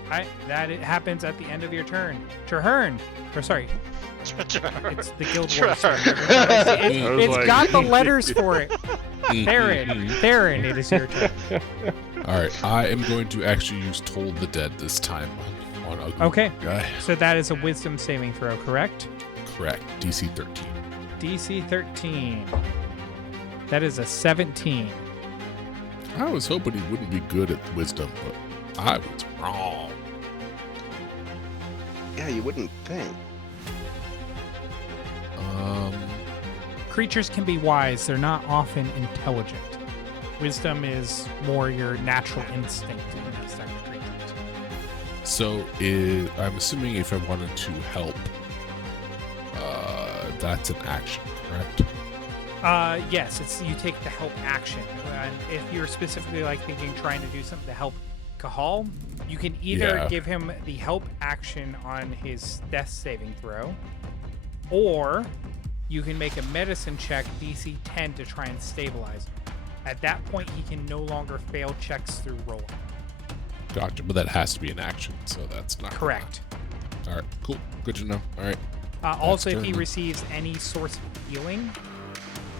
Alright, that it happens at the end of your turn. Turn. Or sorry. It's the Guild Wars turn. It's got the letters for it. Theron, it is your turn. Alright, I am going to actually use Toll the Dead this time on Ugly Okay. Guy. So that is a wisdom saving throw, correct? Correct. DC 13. DC 13. That is a 17. I was hoping he wouldn't be good at wisdom, but I was wrong. Yeah, you wouldn't think. Creatures can be wise, they're not often intelligent. Wisdom is more your natural instinct in these type of creatures. So I'm assuming if I wanted to help, that's an action, correct? Yes, you take the help action. And if you're specifically thinking trying to do something to help Kahal, you can either give him the help action on his death saving throw, or you can make a medicine check DC 10 to try and stabilize him. At that point, he can no longer fail checks through rolling. Gotcha, but that has to be an action, so that's not Correct. All right, cool. Good to know. All right. Also, if turn he then. receives any source of healing,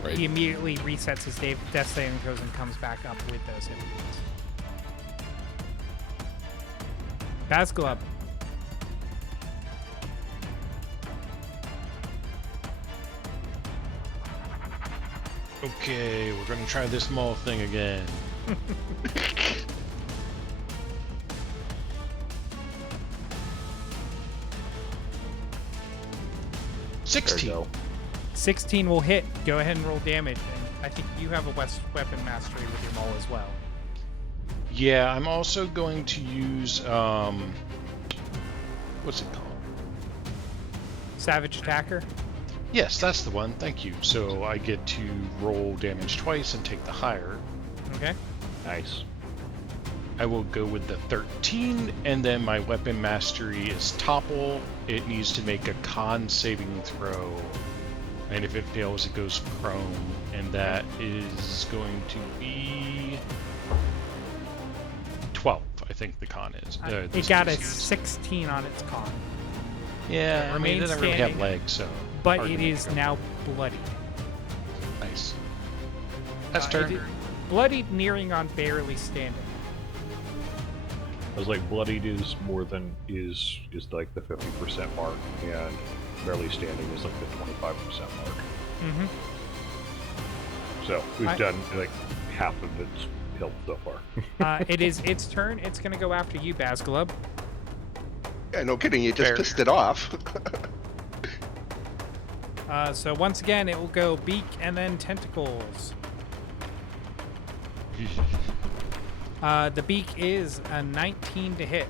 Right. he immediately resets his death saving throws and comes back up with those hit points. Basglub. Okay, we're gonna try this small thing again. There you 16. go. 16 will hit. Go ahead and roll damage. And I think you have a weapon mastery with your maul as well. Yeah, I'm also going to use what's it called? Savage Attacker. Yes, that's the one. Thank you. So I get to roll damage twice and take the higher. Okay. Nice. I will go with the 13, and then my weapon mastery is topple. It needs to make a con saving throw, and if it fails, it goes prone, and that is going to be 12. I think the con is. It got a 16 on its con, Yeah, I mean, it remains doesn't really have standing, legs, so. but hard to it make is go. now bloody. Nice. That's It turn. is bloodied, nearing on barely standing. I was like, bloodied is more than is like the 50% mark, and barely standing is like the 25% mark. Mm-hmm. So we've done like half of its health so far. It is its turn. It's going to go after you, Basglub. Yeah, no kidding. You just Fair. pissed it off. So once again, it will go beak and then tentacles. The beak is a 19 to hit.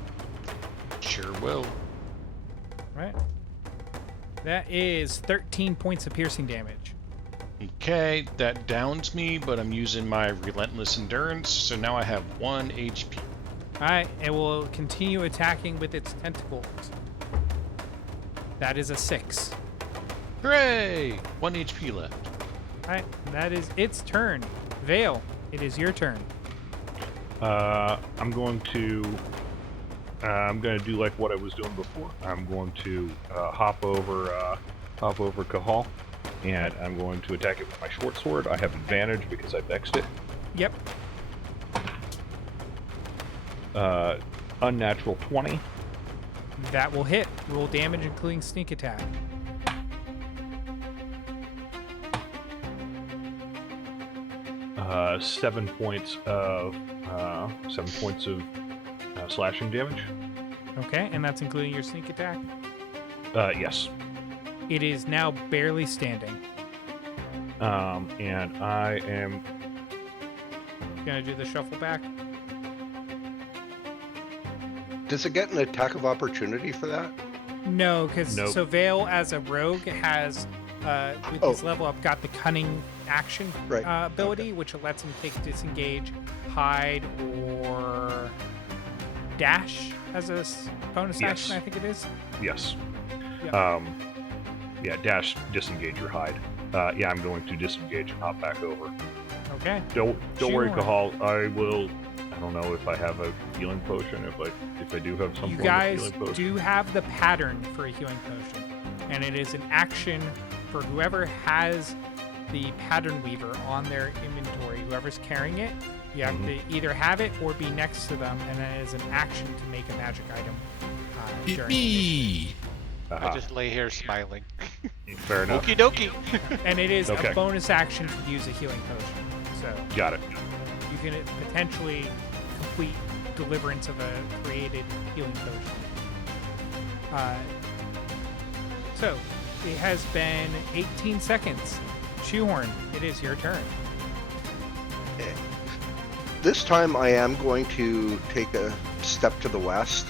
Sure will. Right. That is 13 points of piercing damage. Okay, that downs me, but I'm using my relentless endurance, so now I have 1 HP. Alright, it will continue attacking with its tentacles. That is a 6. Hooray! 1 HP left. Alright, that is its turn. Vale, it is your turn. I'm going to do like what I was doing before. I'm going to hop over Kahal, and I'm going to attack it with my short sword. I have advantage because I vexed it. Yep. Unnatural 20. That will hit. Roll damage, including sneak attack. Uh, 7 points of slashing damage. Okay, and that's including your sneak attack. Yes. It is now barely standing. And I am Gonna do the shuffle back. Does it get an attack of opportunity for that? No, because Nope. so Vale as a rogue has, with his level up, got the cunning action Right. ability, which lets him take disengage, hide, or dash as a bonus Yes. action. I think it is. Yes. Yep. Yeah, dash, disengage, or hide. Yeah, I'm going to disengage and hop back over. Okay. Don't worry, Sure. Kahal. I will. I don't know if I have a healing potion. If I do have some You form guys of healing potion. do have the pattern for a healing potion, and it is an action for whoever has the pattern weaver on their inventory. Whoever's carrying it, you have to either have it or be next to them, and it is an action to make a magic item. During Me. Aha. I just lay here smiling. Fair enough. Okie dokie. and it is Okay. a bonus action to use a healing potion. So Got it. you can potentially complete deliverance of a created healing potion. So it has been 18 seconds. Shoehorn, it is your turn. This time I am going to take a step to the west.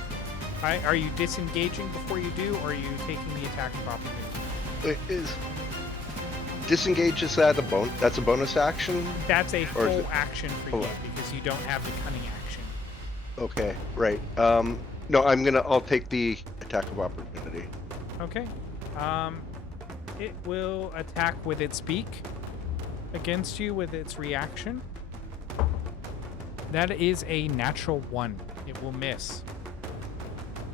Are you disengaging before you do, or are you taking the attack of opportunity? Disengage, is that that's a bonus action? That's a Or is full it- action for full you action. because you don't have the cunning action. Okay, right. No, I'll take the attack of opportunity. Okay. It will attack with its beak against you with its reaction. That is a natural 1. It will miss.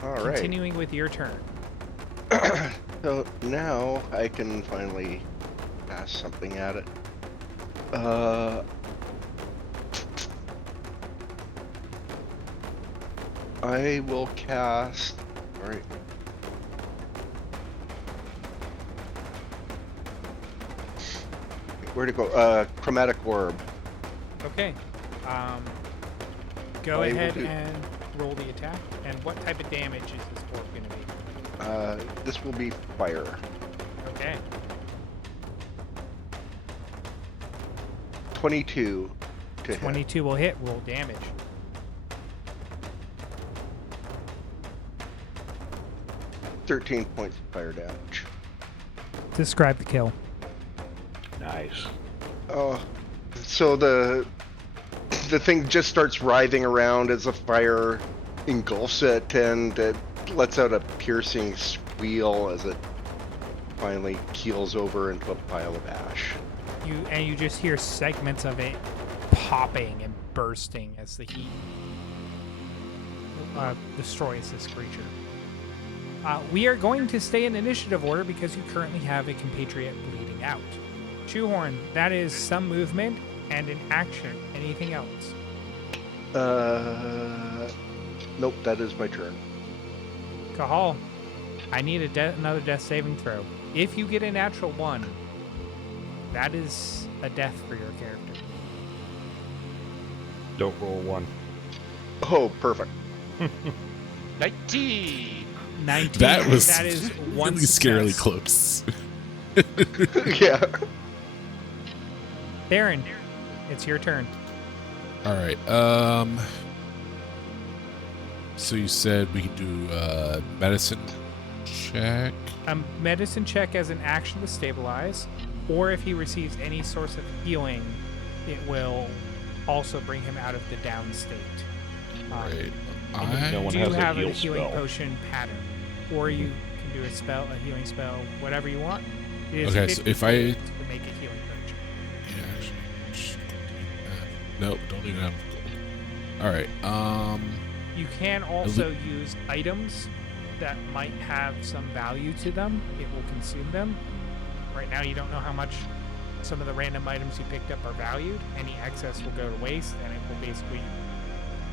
All right. Continuing with your turn. So now I can finally cast something at it. I will cast. All right. Where'd it go? Chromatic orb. Okay. Go I will ahead do- and roll the attack. And what type of damage is this orb going to be? This will be fire. Okay. 22 to hit. 22 will hit. Roll damage. $13 points of fire damage. Describe the kill. Nice. Oh, so the thing just starts writhing around as the fire engulfs it, and it lets out a piercing squeal as it finally keels over into a pile of ash. You just hear segments of it popping and bursting as the heat destroys this creature. We are going to stay in initiative order because you currently have a compatriot bleeding out. Shoehorn, that is some movement and an action. Anything else? Nope, that is my turn. Kahal, I need another death saving throw. If you get a natural 1, that is a death for your character. Don't roll 1. Oh, perfect. 19. 19. That was that is one really scarily success. close. Yeah. Baron, it's your turn. All right. So you said we could do medicine check. A medicine check as an action to stabilize, or if he receives any source of healing, it will also bring him out of the down state. Right. No one do has a have a heal healing spell. potion pattern, or you can do a spell, a healing spell, whatever you want. It is Okay, so 50 if I- gold to make a healing potion. Yeah, actually, just don't need that. Nope, don't even have gold. All right. You can also use items that might have some value to them. It will consume them. Right now, you don't know how much some of the random items you picked up are valued. Any excess will go to waste, and it will basically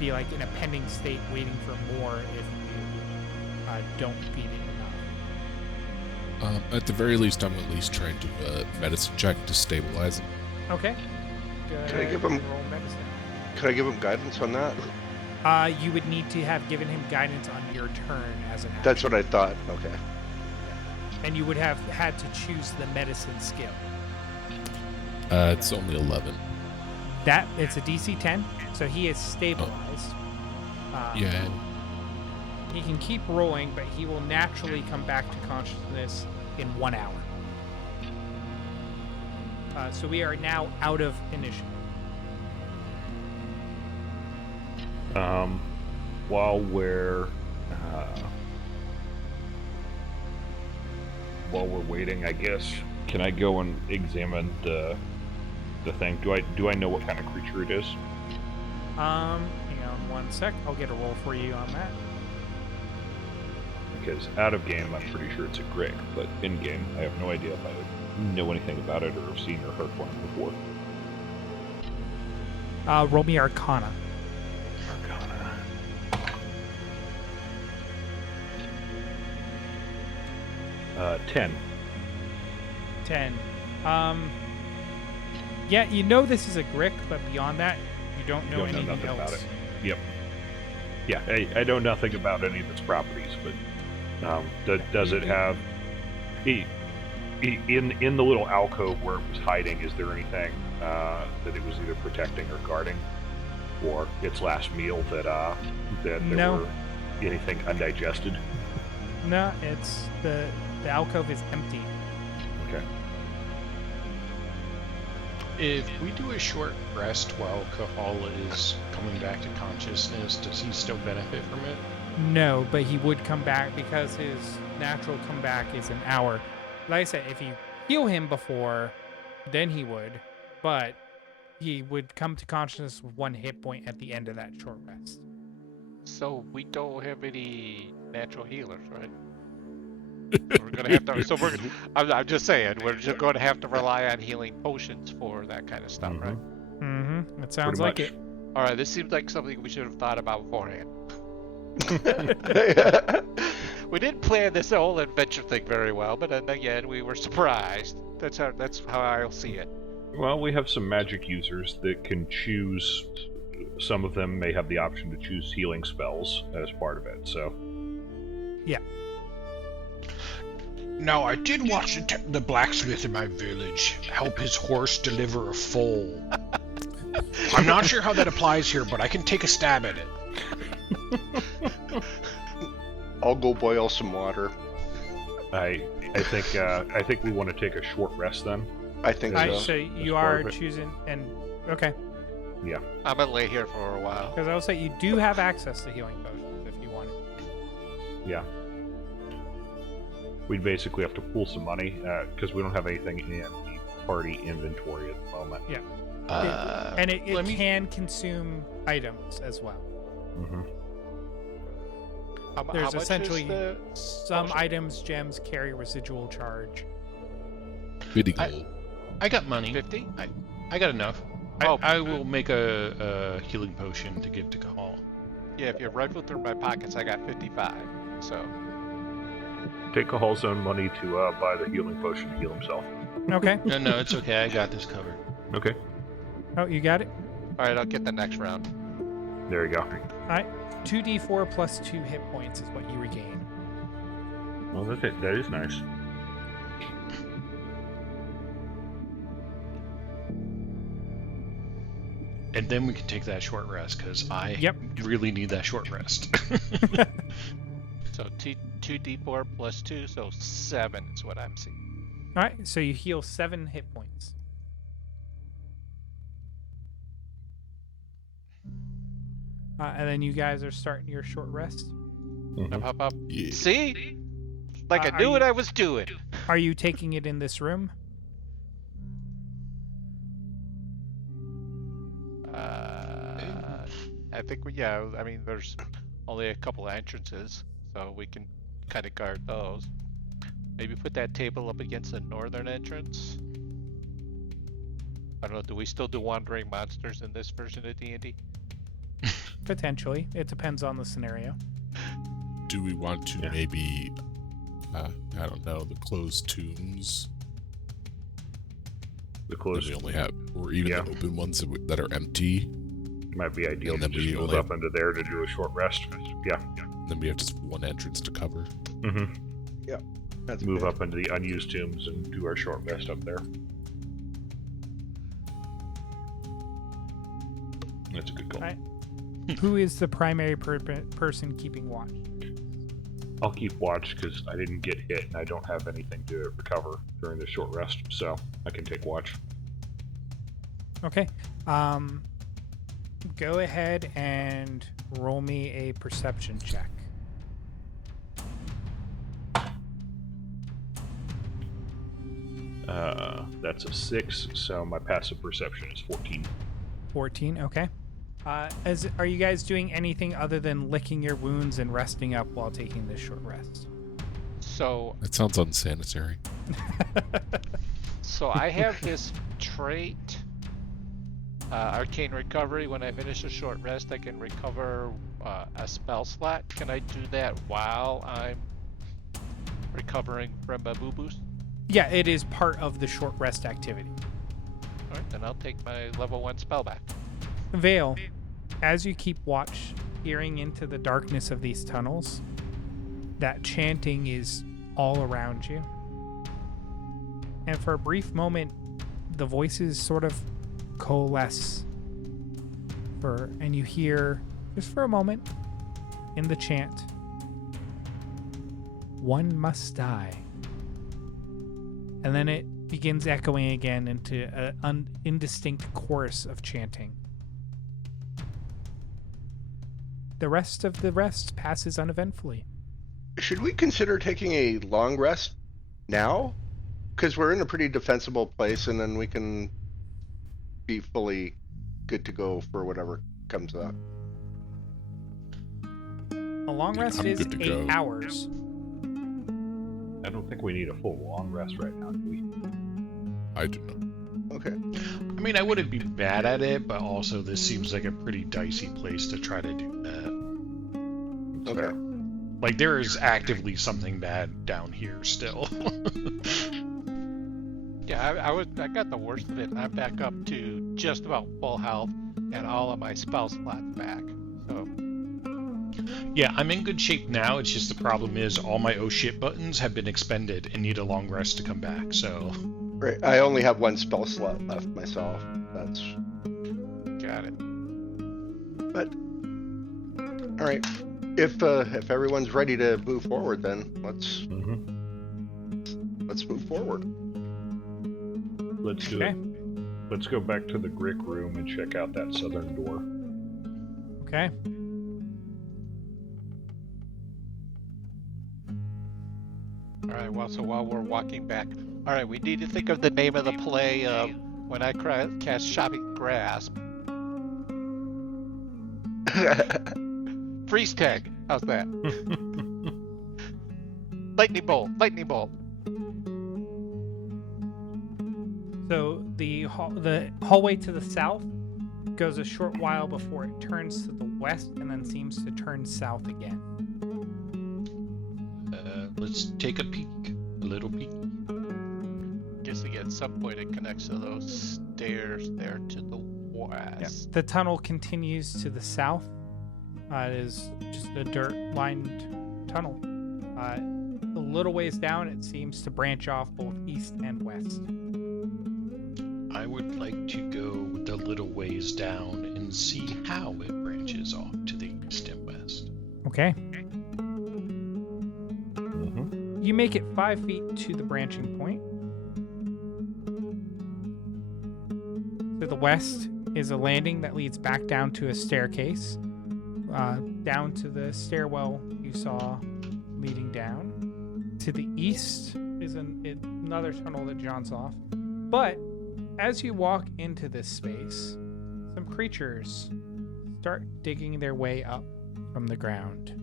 be like in a pending state waiting for more if you don't beat it enough. At the very least, I'm at least trying to do a medicine check to stabilize him. Okay. Go Can I ahead give and him- roll medicine? Could I give him guidance on that? You would need to have given him guidance on your turn as an action. That's what I thought. Okay. And you would have had to choose the medicine skill. It's only 11. That it's a DC 10, so he is stabilized. Yeah. He can keep rolling, but he will naturally come back to consciousness in 1 hour. So we are now out of initiative. While we're waiting, I guess, can I go and examine the thing? Do I know what kind of creature it is? Hang on 1 sec. I'll get a roll for you on that. Because out of game, I'm pretty sure it's a Grick, but in game, I have no idea if I know anything about it or have seen or heard one before. Roll me Arcana. 10. 10. Yeah, you know this is a Grick, but beyond that, you don't know anything nothing else. about it. Yep. Yeah, I know nothing about any of its properties, but does it have... In the little alcove where it was hiding, is there anything that it was either protecting or guarding? Or its last meal that there were anything undigested? No, it's the alcove is empty. Okay. If we do a short rest while Kahal is coming back to consciousness, does he still benefit from it? No, but he would come back because his natural comeback is an hour. Like I said, if you heal him before, then he would, but he would come to consciousness with 1 hit point at the end of that short rest. So we don't have any natural healers, right? We're gonna have to. So I'm just saying, we're just going to have to rely on healing potions for that kind of stuff, right? Mm-hmm. It sounds Pretty like much. it. All right. This seems like something we should have thought about beforehand. We didn't plan this whole adventure thing very well, but then again, we were surprised. That's how I'll see it. Well, we have some magic users that can choose. Some of them may have the option to choose healing spells as part of it, so... Yeah. Now, I did watch the blacksmith in my village help his horse deliver a foal. I'm not sure how that applies here, but I can take a stab at it. I'll go boil some water. I think we want to take a short rest then. I think Alright, so. so you part are of it. choosing, and okay. Yeah. I'm gonna lay here for a while. Because I will say you do have access to healing potions if you want it. Yeah. We'd basically have to pool some money because we don't have anything in the party inventory at the moment. Yeah. And It can consume items as well. Mm-hmm. How There's much essentially is the some potion? items, gems carry residual charge. Pretty cool. I got money. 50? I got enough. Oh. I will make a healing potion to give to Kahal. Yeah, if you rifle through my pockets, I got 55. So Take Kahal's own money to buy the healing potion to heal himself. Okay. No, it's okay. I got this covered. Okay. Oh, you got it? all right, I'll get the next round. There you go. Alright. 2d4 plus 2 hit points is what you regain. Well, that is nice. And then we can take that short rest, because I really need that short rest. So 2d4 plus 2, so 7 is what I'm seeing. Alright, so you heal 7 hit points. And then you guys are starting your short rest. Mhm. Up. Yeah. See? Like I Are knew you- what I was doing. Are you taking it in this room? I think I mean, there's only a couple of entrances, so we can kind of guard those. Maybe put that table up against the northern entrance. I don't know. Do we still do wandering monsters in this version of D&D? Potentially. It depends on the scenario. Do we want to maybe, I don't know, the closed tombs The that closed we only have, or even the open ones that are empty? might be ideal And to then just we move only- up into there to do a short rest. Yeah. Then we have just one entrance to cover. Mm-hmm. That's Move good. up into the unused tombs and do our short rest up there. That's a good call. Right. Who is the primary person keeping watch? I'll keep watch because I didn't get hit and I don't have anything to recover during the short rest, so I can take watch. Okay. Go ahead and roll me a perception check. That's a 6, so my passive perception is 14. 14, okay. Are you guys doing anything other than licking your wounds and resting up while taking this short rest? So, That sounds unsanitary. so I have this trait, Arcane Recovery. When I finish a short rest, I can recover a spell slot. Can I do that while I'm recovering from a boo boost? Yeah, it is part of the short rest activity. Alright, then I'll take my level 1 spell back. Vale, as you keep watch, peering into the darkness of these tunnels, that chanting is all around you. And for a brief moment, the voices sort of coalesce and you hear, just for a moment, in the chant, "One must die." And then it begins echoing again into an indistinct chorus of chanting. The rest of the rest passes uneventfully. Should we consider taking a long rest now? Because we're in a pretty defensible place, and then we can be fully good to go for whatever comes up. A long rest I'm is good to 8 go. hours. I don't think we need a full long rest right now, do we? I do not. Okay. I mean, I wouldn't be mad at it, but also this seems like a pretty dicey place to try to do that. Okay. Like, there is actively something bad down here still. Yeah, I got the worst of it. I'm back up to just about full health and all of my spell slots back. So Yeah, I'm in good shape now. It's just the problem is all my oh shit buttons have been expended and need a long rest to come back, so... Right. I only have one spell slot left myself. That's. got it. But. All right. If everyone's ready to move forward, then let's move forward. Let's do Okay. it. Let's go back to the Grick room and check out that southern door. Okay. Alright, well, so while we're walking back, alright, we need to think of the name of the play when I cast Shopping Grasp. Freeze tag. How's that? Lightning bolt. Lightning bolt. So the hallway to the south goes a short while before it turns to the west and then seems to turn south again. Let's take a peek. A little peek. Guessing at some point it connects to those stairs there to the west. Yeah. The tunnel continues to the south. It is just a dirt-lined tunnel. A little ways down, it seems to branch off both east and west. I would like to go the little ways down and see how it branches off to the east and west. Okay. You make it 5 feet to the branching point. To the west is a landing that leads back down to a staircase. Down to the stairwell you saw leading down. To the east is another tunnel that jaunts off. But as you walk into this space, some creatures start digging their way up from the ground.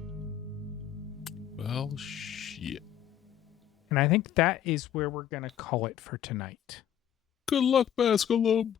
Well, shit. And I think that is where we're going to call it for tonight. Good luck, Basculum.